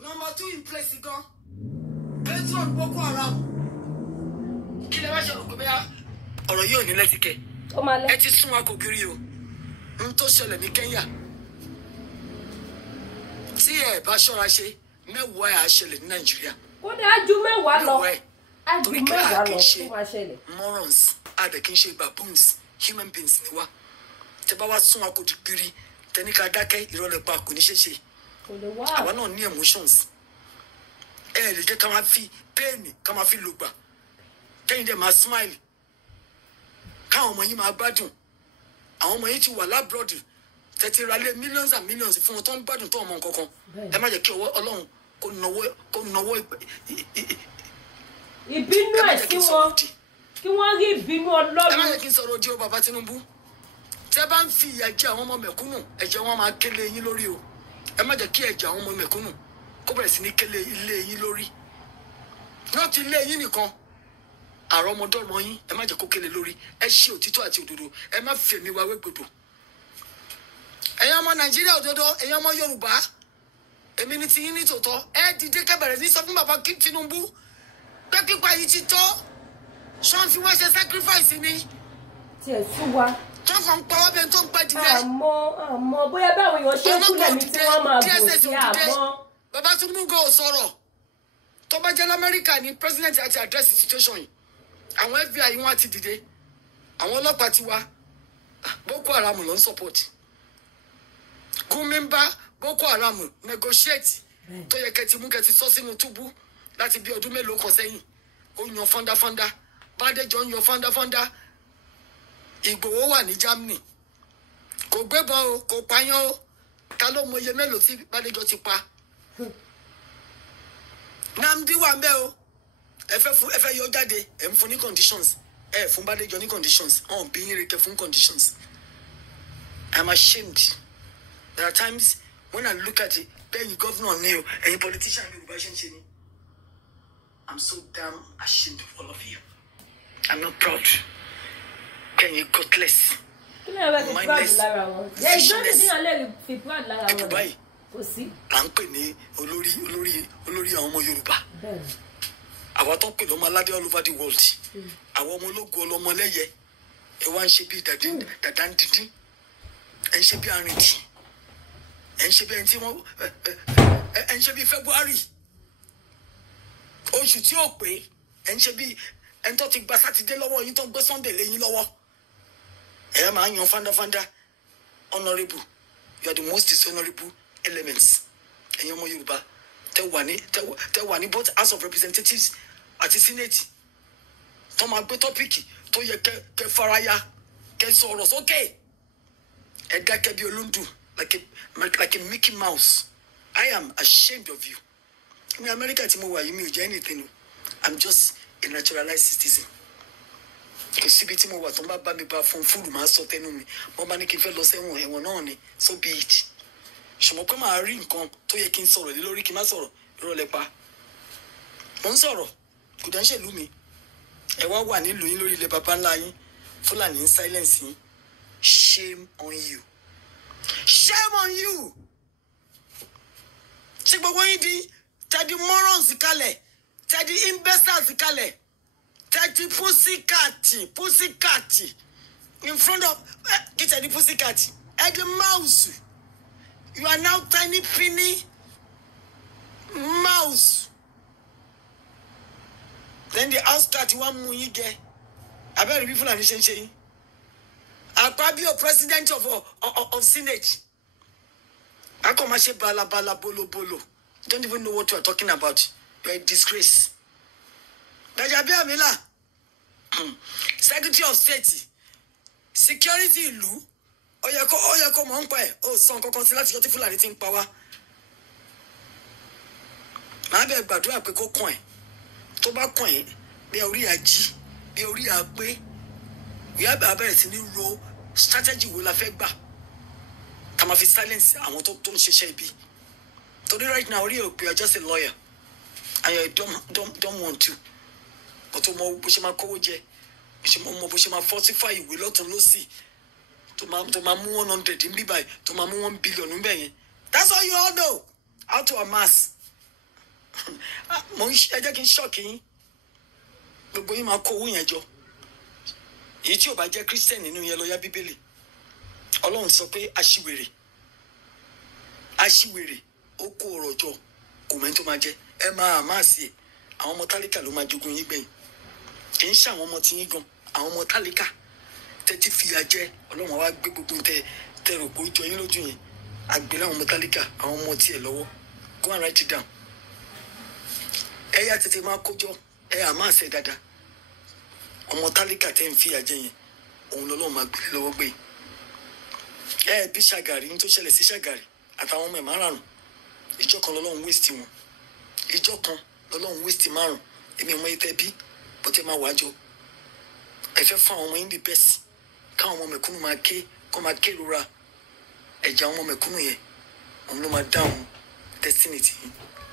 number 2 in place gan patron Boko Haram kí lè wá ṣe òkú bẹ́ẹ̀ ọ̀rọ̀ yìí ò ní lẹ́tìkẹ́ ẹ ti sún wa kò kiri o n tó ṣẹlẹ̀ ní Kenya tí ẹ bá ṣọ́ra ṣe mẹ́wàá ẹ̀ á ṣẹlẹ̀ ní Nàìjíríà ó ní ájú mẹ́wàá lọ torí kí a kì í ṣe morons a dẹ̀ kì í ṣe baboons human beings ni wá tẹ bá wá sún wa kò kiri tẹni ká dákẹ́ ìrọ̀lẹ́ pa kò ní ṣe ṣe àwa náà ní emotions ẹ lè jẹ́ ká máa fi pain ká máa fi lògbà kẹ́yìn dẹ̀ máa smile káwọn ọmọ yìí máa gbádùn àwọn ọmọ yìí ti wà lábúrọ̀dù tẹ̀tí ra lé millions and millions fún wọn tó ń gbádùn tó ọmọ nǹkankan ẹ má jẹ́ kí ọwọ́ Ọlọ́run kó nọwọ́ ìbínú ẹ̀ sí wọn kí wọ́n rí ìbínú Ọlọ́run. ẹ má jẹ́ kí n sọ̀rọ̀ ojú ọ bàbá Tinubu tẹ bá ń fi ìyà jẹ àwọn ọmọ mẹ̀kúnnù ẹ̀jẹ̀ wọn máa kélé yín lórí o ẹ má jẹ́ kí ẹ̀jẹ̀ àwọn ọmọ mẹ̀kúnnù kó bẹ̀rẹ̀ sí ní kélé ilé yín lórí náà ti ilé yín nìkan àrọ ọmọdọ́mọ yín ẹ má jẹ́ kó kélé lórí ẹ ṣe òtítọ́ àti òdodo ẹ má fi èmi wá wégbodò ẹ̀yin ọmọ Nàìjíríà òdodo ẹ̀yin ọmọ Yorùbá èmi ní ti yín ní tòótọ́ ẹ dìde kẹbẹ̀rẹ̀ ní sọ fún bàbá Tinubu pé pípa yìí ti tó ṣọ́n fi wọ́n ṣe sacrifice ni tiẹ̀ sú wa tọ́kàn ń pawọ́ bẹ́ẹ̀ tó ń pẹ́ díẹ̀. àmọ́ bóyá báwọn èèyàn ṣe kú lẹ́mí tí wọ́n máa bò sí àmọ́. bàbá Tinubu kò sọ̀rọ̀ tó bá jẹ́ lamẹ́ríkà ní president àti address situation yìí àwọn FBI wọn ti dìde àwọn ọlọ́pàá ti wá Boko Haram ló ń support Gumi ń bá Boko Haram negotiate tó yẹ kẹtì sọ sínú túbú láti bí ọdún mélòó kan sẹ́yìn ó yan fọ́ndáfọ́ndá Bádéjọ ń yan fọ́ndáfọ́ndá Ìgbòho wà ní Germany kò gbébọn o kò pààyàn o ta ló mọ iye mélòó tí Bádéjọ ti pa Nnamdi wà ń bẹ o ẹ fẹ́ yọ jáde ẹ ń fún ní conditions ẹ fún Bádéjọ ní conditions ọ̀n bí yín reke fún conditions I'm ashamed there are times when I look at it bẹ́ẹ̀ yín governor ní o ẹ̀yin politician Yorùbá ṣe ń ṣe ni I'm so damn ashamed of all of you I'm not proud. Can you gutless? Mindless. Dubai. À ń pè ní olórí àwọn ọmọ Yorùbá. Àwa tó ń pè lọ́mọ aládé all over the world. Àwọn ọmọ ológun ọlọ́mọ lẹ́yẹ. Ẹ wá ń ṣe bí dàdá ń dídín. Ẹ ń ṣe bí arìndì. Ẹ ń ṣe bí ẹni tí wọ́n ẹ ń ṣe bí February. Oṣù tí ó pé ẹ ń ṣe bí ẹni tó ti gba Sátidé lọ́wọ́ yín tó ń gbé Sunday lé yín lọ́wọ́. Ẹ máa yan fandafanda honourable you are the most dishonourable elements ẹ̀yin ọmọ Yorùbá tẹ wà ní both House of Representatives àti Senate tó máa gbé tọ́pìkì tó yẹ kẹ faraya kẹ sọ̀rọ̀ sókè ẹ dákẹ́ bí olóńdù like a Mickey Mouse. I am ashamed of you. Ní Amẹ́ríkà tí mo wà yìí mi ò jẹ́ anything o I'm just a naturalized citizen. Kò síbi tí mo wà tó ń bá mi bá fún fúlù máa sọ tẹnu mi mo bá ní kí n fẹ́ lọ sẹ́wọ̀n ẹ̀wọ̀n náà ni so be it ṣùgbọ́n pé màá rí nǹkan tó yẹ kí n sọ̀rọ̀ lé lórí kí n má sọ̀rọ̀ ìrọ̀lẹ́ pa mo ń sọ̀rọ̀ kò dá ń ṣèlú mi ẹ wá wà nílùú yín lórí ilẹ̀ baba ńlá yín Fúlàní ń silence yín shame on you shame on you ṣé gbogbo yín di tẹ́dí morons kalẹ̀ tẹ́dí imbeciles kalẹ̀. 30 pussycat in front of get the pussycat and the mouse. You are now tiny penny mouse. Then the outstart one muige. I better be full of nation. I'll probably be a president of Senate. I come and say bala bolo. Don't even know what you are talking about. You are a disgrace. Dajabi Amila, Secretary of State, Security ìlú, oyeko mo npa e, o san kankan sí láti joti Fúlàní tin pa wá. Ma be gbàdúrà pé kó kàn ẹ́. Tó bá kàn ẹ́, bí orí ají, bí orí agbe. Ya ba bẹ̀rẹ̀ sí ní ro strategy wo la fẹ́ gbà. Ká má fi silence àwọn tó ń ṣiṣẹ́ ibi. Torí right now you are just a lawyer and you don't want to. But to mo bó ṣe máa kówó jẹ ṣe mo mọ bó ṣe máa fortify ìwé lọ́tún lọ́sì tó máa mú 100 ń bí báyìí tó máa mú 1 billion ń bẹ̀ yẹn. That's all you all know how to amass. Ẹ jẹ́ kí n ṣọ́ọ̀kì yín gbogbo yín máa kó owó yẹn jọ èyí tí ò bá jẹ́ Christian nínú yẹn lọ yá Bíbélì. Ọlọ́run sọ pé aṣiwèrè ó kó ọrọ̀ jọ kò mẹ́ni tó máa jẹ ẹ máa amass ẹ̀ àwọn ọmọ tálíkà ló máa jogún yín gbẹ̀yìn kì í ṣe àwọn ọmọ tí yín gan àwọn ọmọ tálíkà tẹ́tí fìyà jẹ Ọlọ́run wa gbé gbogbo tẹ rò pé ó jọ yín lójú yẹn àgbélé àwọn ọmọ tálíkà àwọn ọmọ tiẹ̀ lọ́wọ́ go and write it down. Ẹ yá tètè máa kójọ ẹ àmà ṣe dáadáa ọmọ tálíkà tẹ́ ń fìyà jẹ yẹn òun lọ́lọ́run máa gbélé lọ́wọ́ gbé ẹ bí Ṣàgàrí ní tó ṣẹlẹ̀ sí Ṣàgàrí àtàwọn ọmọ ẹ̀ márùn-ún ìjọ kan lọ́lọ́run waste wọn ìjọ kan lọ́lọ́run waste márùn-ún èmi ọmọ yìí tẹ́ bí bó tẹ́ máa wájọ ẹ fẹ́ fún àwọn ọmọ yín di bẹ́ẹ̀sì káwọn ọmọ mẹ̀kúnnù máa ké kọ́ máa ké rora ẹ̀jẹ̀ àwọn ọmọ mẹ̀kúnnù yẹn òun ló máa dáhùn destiny tì yín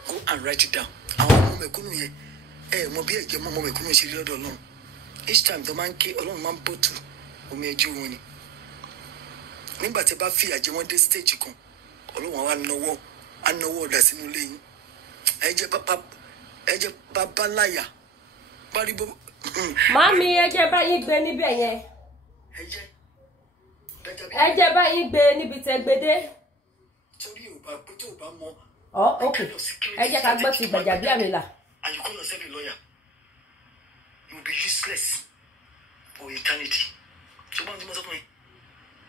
go and write it down. Àwọn ọmọ mẹ̀kúnnù yẹn ẹ mọ bí ẹ̀jẹ̀ ọmọ mẹ̀kúnnù ṣe rí lọ́dọ̀ Ọlọ́run each time tó máa ń ké Ọlọ́run máa ń bọ̀tù omi ẹjú wọn ni nígbà tí bá fi àjẹ wọn dé stage kan Ọlọ́run á náwó ọ̀dà sínú ilé yín ẹ jẹ́ bàbá láyà pariwo. Màámi ẹ jẹ́ báyìí gbé níbẹ̀ yẹn ẹ jẹ́ báyìí gbé níbi tẹ́ gbé dé. Torí ò bá pé tó bá mọ. Ok ẹ jẹ́ ká gbọ́ ti Gbajabiamila. And you call yourself a lawyer, you will be useless for eternity. Ṣùgbọ́n tí mo sọ fún mi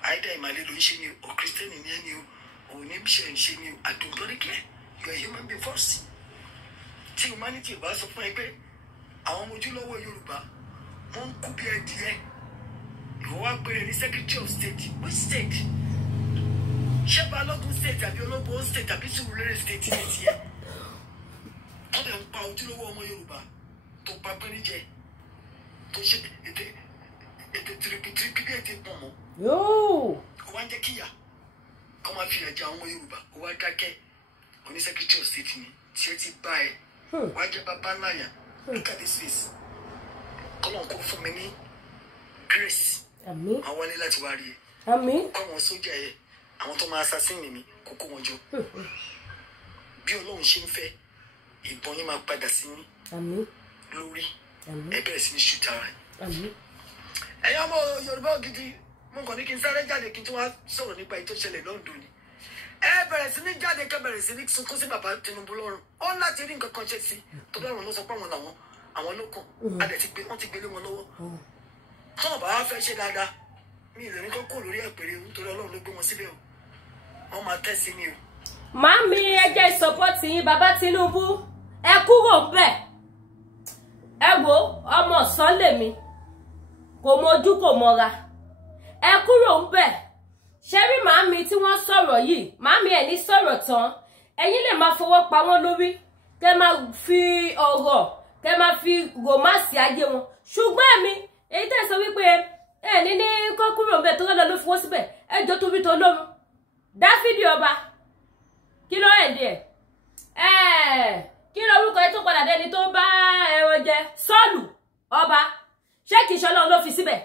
àìdá ìmàlẹ́ ló ń ṣe ni o Kristẹni ní ẹni o ní bíṣẹ̀ ń ṣe ni o àdùnkọ́rí kílẹ̀ you are human being first. Tí humanity ò bá sọ fún ẹ pé àwọn ọmọ ojúlówó Yorùbá wọ́n ń kú bí ẹdìyẹ ìwọ wá péré ní Secretary of State which state? Ṣé Balógun state àbí Ológbò state àbí Surulere state ní tiẹ̀? Wọ́n dẹ̀ ń pa ojúlówó ọmọ Yorùbá tó pa pẹ́ẹ́rẹ́ jẹ tó ṣe ètè tìrìkìtìrìkì bí ètè pọ̀ mọ́. Ó wá ń jẹ́ kíyà kọ́ máa fi ẹ̀jẹ̀ àwọn ọmọ Yorùbá ó wá dákẹ́ oní Secretary of State ni tí ẹ ti bá ẹ wá jẹ́ bàbá láyà look at this face kọ́lọ́n kó fún mi ní grace àwọn ní láti wá rí ẹ kọ́ àwọn sójà ẹ àwọn tó máa assassin mi kókó wọn jọ bí Ọlọ́run ṣe ń fẹ́ ìbọn yín máa padà sí yín lórí ẹ bẹ̀rẹ̀ sí ní ṣùtà rẹ̀. Ẹ̀yin ọmọ Yorùbá gidi mo kàn ní kí n sáré jáde kí n tún wá sọ̀rọ̀ nípa ètò ìṣẹ̀lẹ̀ lọ́dún ni ẹ bẹ̀rẹ̀ sí ní jáde kẹ́ bẹ̀rẹ̀ sí ní sunkún sí bàbá Tinubu lọ́rùn ó ń láti rí nǹkan kan ṣe sí tó bá wọn lọ sọ pé àwọn ló kàn adẹ̀ ti gbé wọ́n ti gbélé wọn lọ́wọ́ tọ́ọ̀ bá wá fẹ́ ṣe dáadáa mi ì lè ní kókó lórí ẹ̀pẹ̀rẹ̀ nítorí Ọlọ́run ló gbé wọn síbẹ̀ o wọ́n máa tẹ́ sí mi o. Màámi ẹ jẹ́ ìsọpọ́tì yín bàbá Tinubu ẹ kúrò ńbẹ̀ ẹ wo ọmọ ọ̀sán lèmi kò mọjú kò mọra ẹ kúrò ńbẹ̀ ṣé rí màámi tí wọ́n sọ̀rọ̀ yìí màámi ẹ̀ ní sọ̀rọ̀ tán ẹ̀yin lè máa fọwọ́ pa wọ́n lórí kẹ́ máa fi ọ̀rọ̀ kẹ́ máa fi rọ̀másì ayé wọn ṣùgbọ́n èmi èyí tẹ́ sọ wípé ẹ ní kọ́ kúrò ńbẹ̀ tó lọ́dọ̀ ló fi wọ́n síbẹ̀ ẹ jọ torí tó lóhun Dáfídì ọba kí ló ẹ̀ díẹ̀ kí ló orúkọ ẹ tó padà dẹni tó bá ẹran jẹ Sọ́ọ̀lù ọba ṣé kìí ṣọlọ́run ló fi síbẹ̀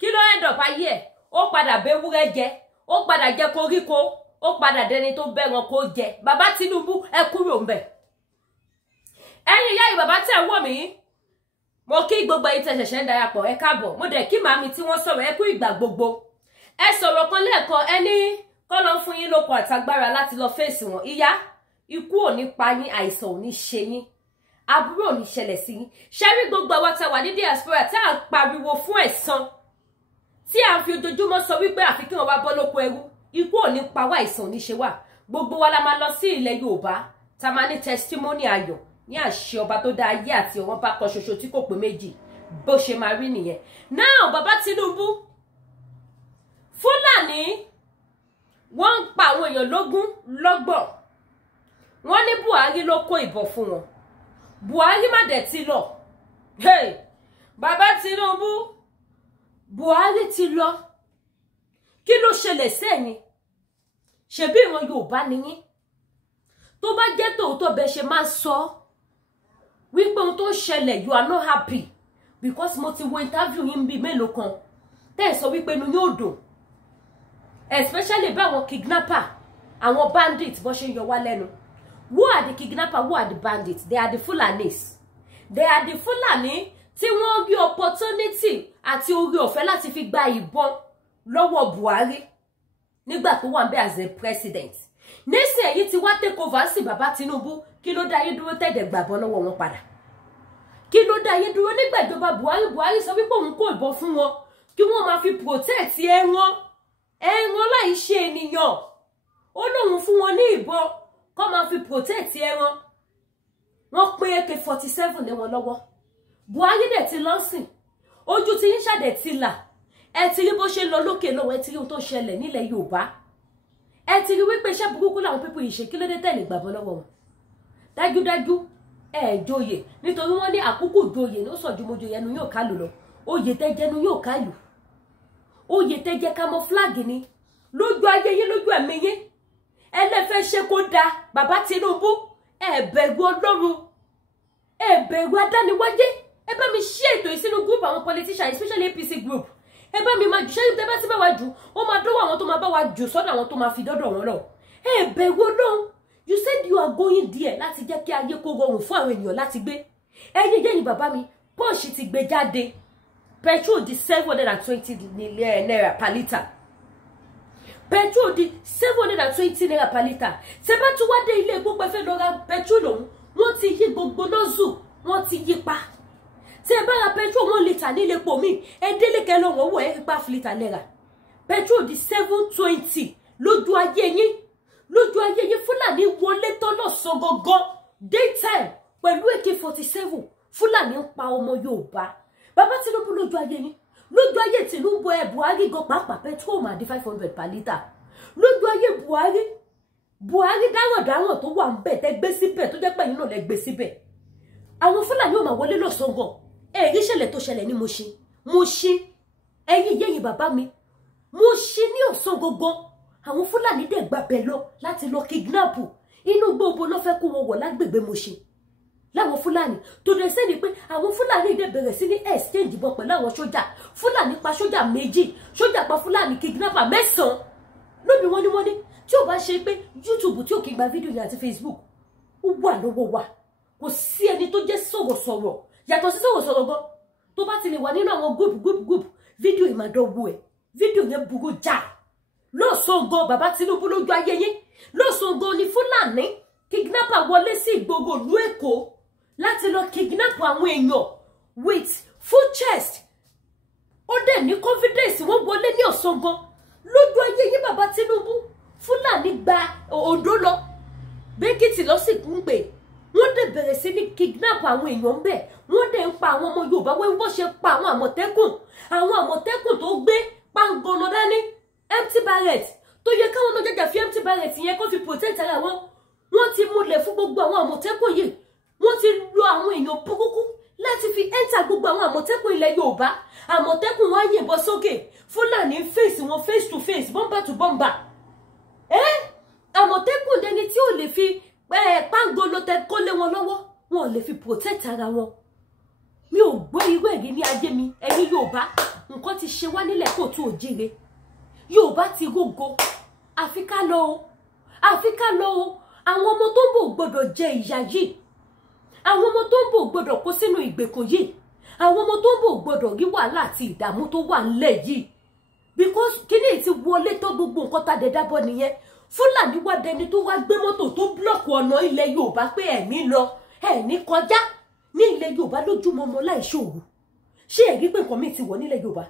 kí ló end up ayé ẹ̀ ó padà bẹ́wúrẹ́ jẹ ó padà jẹ koríko ó padà dẹni tó bẹ́ran kó jẹ bàbá Tinubu ẹ kúrò ńbẹ̀ ẹ̀yin ìyá yìí bàbá tẹ̀ wọ̀ mí mo kí gbogbo ẹ̀yin tẹ́ ṣẹ̀ṣẹ̀ ń darapọ̀ ẹ káàbọ̀ mo dẹ̀ kí màmí tí wọ́n sọ̀rọ̀ ẹ kú ìgbà gbogbo ẹ sọ̀rọ̀ kan lẹ́ẹ̀kan ẹni kọ́ lọ fún yín lókun àtagbára láti lọ fèsì wọn ìyá ikú ò ní pa yín àìsàn ò ní ṣe yín aburú ò ní ṣẹlẹ̀ sí yín ṣe rí gbogbo àwa tá wà ní diaspora tá à ń pariwo fún ẹ̀san tí à ń fi ojoojúmọ́ sọ wípé àfi kí wọ́n wá bọ́ lóko ẹrú ikú ò ní pa wá àìsàn ò ní ṣe wá gbogbo wa la máa lọ sí ilẹ̀ Yorùbá tá a máa ní testimony ayọ̀ ní àṣẹ ọba tó dá ayé àti ọ̀run bá kan ṣoṣo tí kò pé méjì bó ṣe máa rí nìyẹn náà bàbá Tinubu Fúlàní wọ́n ń pa àwọn èèyàn lógún lọ́gbọ̀n wọ́n ní Buhari ló kó ìbọn fún wọn Buhari má dẹ̀ ti lọ bàbá Tinubu Buhari ti lọ kí ló ṣẹlẹ̀ sẹ́yìn ṣebí ìran Yorùbá nìyí tó bá jẹ́ tòótọ́ bẹ́ẹ̀ ṣe máa sọ wípé ohun tó ń ṣẹlẹ̀ you are not happy because mo ti wo interview yín bí mélòó kan tẹ́ sọ wípé inú yóò dùn especially bá àwọn kidnapper àwọn bandits bó ṣe yọ wá lẹ́nu. Who are the kidnapper? Who are the bandits? They are the Fulanis. They are the Fulani tí wọ́n rí opportunity àti orí ọ̀fẹ́ láti fi gba ìbọn lọ́wọ́ Buhari nígbà tó wà ńbẹ̀ as a president. Nísìn èyí tí wá take over sí bàbá Tinubu, kí ló dá yín dúró tẹ̀dẹ̀ gbàbọ́ lọ́wọ́ wọn padà? Kí ló dá yín dúró nígbà ìjọba Buhari sọ wípé òun kó ìbọn fún wọn kí wọ́n máa fi protect ẹran láì ṣe ènìyàn. Ó lóun fún wọn ní ìbọn kó máa fi protect ẹran. Wọ́n pín AK-47 lé wọn lọ́wọ́. Buhari dẹ̀ ti lọ́sìn. Ojú tí yín ṣàdẹ̀ ti là. Ẹ ti rí bó ṣe lọ lókè lọ́wọ́, ẹ ti rí ohun tó ṣẹlẹ̀ nílẹ̀ Yorùbá. Ẹ ti rí wípé iṣẹ́ burúkú làwọn pípọ̀ yìí ṣe, kí ló dé tẹ̀lé gbàgbọ́ lọ́wọ́ wọn. Dájúdájú ẹ joyè nítorí wọ́n ní àkókò joyè ní ó sọ ju mo joyè ẹnu yóò kálù lọ. Oyè tẹ́ jẹ́ ẹnu yóò kálù. Oyè tẹ́ jẹ́ camouflage ni. Lójú ayé yín, lójú ẹ̀mí yín. Ẹlẹ́fẹ́ ṣe kó da bàbá Tinubu, ẹ bẹ̀rù Ọlọ́run, ẹ bẹ̀rù adániwáyé. Ẹ bá mi share ètò ìsínú group àwọn politicians, especially APC group. Ẹ bá mi máa jù, ṣé bá ti bá wa jù, ó máa dọ́wọ́ àwọn tó máa bá wa jù sọ́dọ̀ àwọn tó máa fi dọ́dọ̀ wọn lọ. Ẹ bẹ̀rù Ọlọ́run. You said you are going there láti jẹ́ kí ayé kó rọrùn fún àwọn ènìyàn láti gbé. Ẹ̀yin yẹ̀yin bàbá mi, Punch ti gbé jáde. Petrol di 720 naira per litre. Petrol di 720 naira per litre. Ṣé bá tún wá dé ilé epo pé fẹ́ lọ ra petrol òun, wọ́n ti yí gbogbo nozzle, wọ́n ti yí pa. Ṣé bá ra petrol 1 litre ní ilé epo mi, ẹ délé kẹ́ lọ wọ́n wò ẹ fi pa litre naira. Petrol di 720 lójú ayé yín. Lójú ayé yín Fúlàní wọlé tọ́lọ̀ sọ gangan daytime pẹ̀lú AK-47. Fúlàní ń pa ọmọ Yorùbá. Bàbá Tinubu lójú ayé yín. Lójú ayé Tinubu Buhari gan pàápàá petrol máa di 500 per litre. Lójú ayé Buhari dáwọ̀dáwọ̀ tó wà ńbẹ̀ tẹ́ gbé síbẹ̀ tó jẹ́ pé yín náà lẹ gbé síbẹ̀. Àwọn Fúlàní ò máa wọlé lọ́sàn gan. Èyí ṣẹlẹ̀ tó ṣẹlẹ̀ ní Mushin. Ẹ̀yin yẹ̀yin bàbá mi. Mushin ní ọ̀sán gangan. Àwọn Fúlàní dẹ̀ gbàbẹ̀ lọ láti lọ kidnap. Inú gbogbo ló fẹ́ kó wọn wọ̀ lágbègbè Mushin. Láwọn Fúlàní tó dẹ̀ sẹ́ni pé àwọn Fúlàní dẹ̀ bẹ̀rẹ̀ sí ní exchange bọ̀ pẹ̀lú àwọn sójà. Fúlàní pa sójà 2, sójà pa Fúlàní kidnapper 9. Lóbi wọ́n ní tí ó bá ṣe pé YouTube tí ó kì í gba fídíò yẹn àti Facebook ó wà lọ́wọ́ wa. Kò sí ẹni tó jẹ́ sọ̀rọ̀sọ̀rọ̀ yàtọ̀ sí sọ̀rọ̀sọ̀rọ̀ gan tó bá ti lè wà nínú àwọn group fídíò ìmàdọ́gbò ẹ̀ fídíò yẹn burú já. Lọ́sọ̀gọ́ bàbá Tinubu lójú ayé yín. Lọ́sọ̀gọ́ ni Fúlàní kidnapper wọlé sí ìgboro ìlú Èkó láti lọ kidnap àwọn èèyàn with full chest. Ó dẹ̀ ní confidence wọ́n wọlé ní ọ̀sọ̀gọ́. Lójú ayé yín bàbá Tinubu Fúlàní gba Oǹdó lọ. Bẹ́kìtì lọ sí Kúńpé. Wọ́n dẹ̀ bẹ̀rẹ̀ sí ní kidnap àwọn èèyàn ńbẹ̀. Wọ́n dẹ̀ ń pa àwọn ọmọ Yorùbá wọ́n ṣe pa àwọn Àmọ̀tẹ́kùn. Àwọn Àmọ̀tẹ́kùn tó gbé pangolo dání empty barret tó yẹ káwọn náà jẹjà fi empty barret yẹn kó fi protect ara wọn. Wọ́n ti múlẹ̀ fún gbogbo àwọn Àmọ̀tẹ́kùn yìí. Wọ́n ti lo àwọn èèyàn burúkú láti fi enter gbogbo àwọn Àmọ̀tẹ́kùn ilẹ̀ Yorùbá. Àmọ̀tẹ́kùn wá yìnbọn sókè. Fúlàní face wọn face to face, bomber to bomber. Àmọ̀tẹ́kùn dẹni tí ò lè fi pangolo tẹ kó lé wọn lọ́wọ́. Wọn ò lè fi protect ara wọn. Mi ò gbọ́ irú èyí ní ayé mi. Ẹ̀yin Yorùbá nǹkan ti ṣe wá nílẹ̀ kó tó òjìire. Yorùbá ti gógó. Àfi ká lọ o. Àwọn ọmọ tó ń bọ̀ gbọ́dọ̀ jẹ ìyà yìí. Àwọn ọmọ tó ń bọ̀ gbọ́dọ̀ kó sínú ìgbèkùn yìí. Àwọn ọmọ tó ń bọ̀ gbọ́dọ̀ rí wàhálà àti ìdààmú tó wà nílẹ̀ yìí. Because kíní ti wọlé tó gbogbo nǹkan tá dé dábọ̀ nìyẹn. Fúlàní wá dẹni tó wá gbé mọ́tò tó blọ́ọ̀kù ọ̀nà ilẹ̀ Yorùbá pé ẹ̀ní lọ ẹ̀ní kọjá ní ilẹ̀ Yorùbá lójúmọmọ láìṣòro. Ṣé ẹ̀rí pé nǹkan mi ti wọ̀ nílẹ̀ Yorùbá?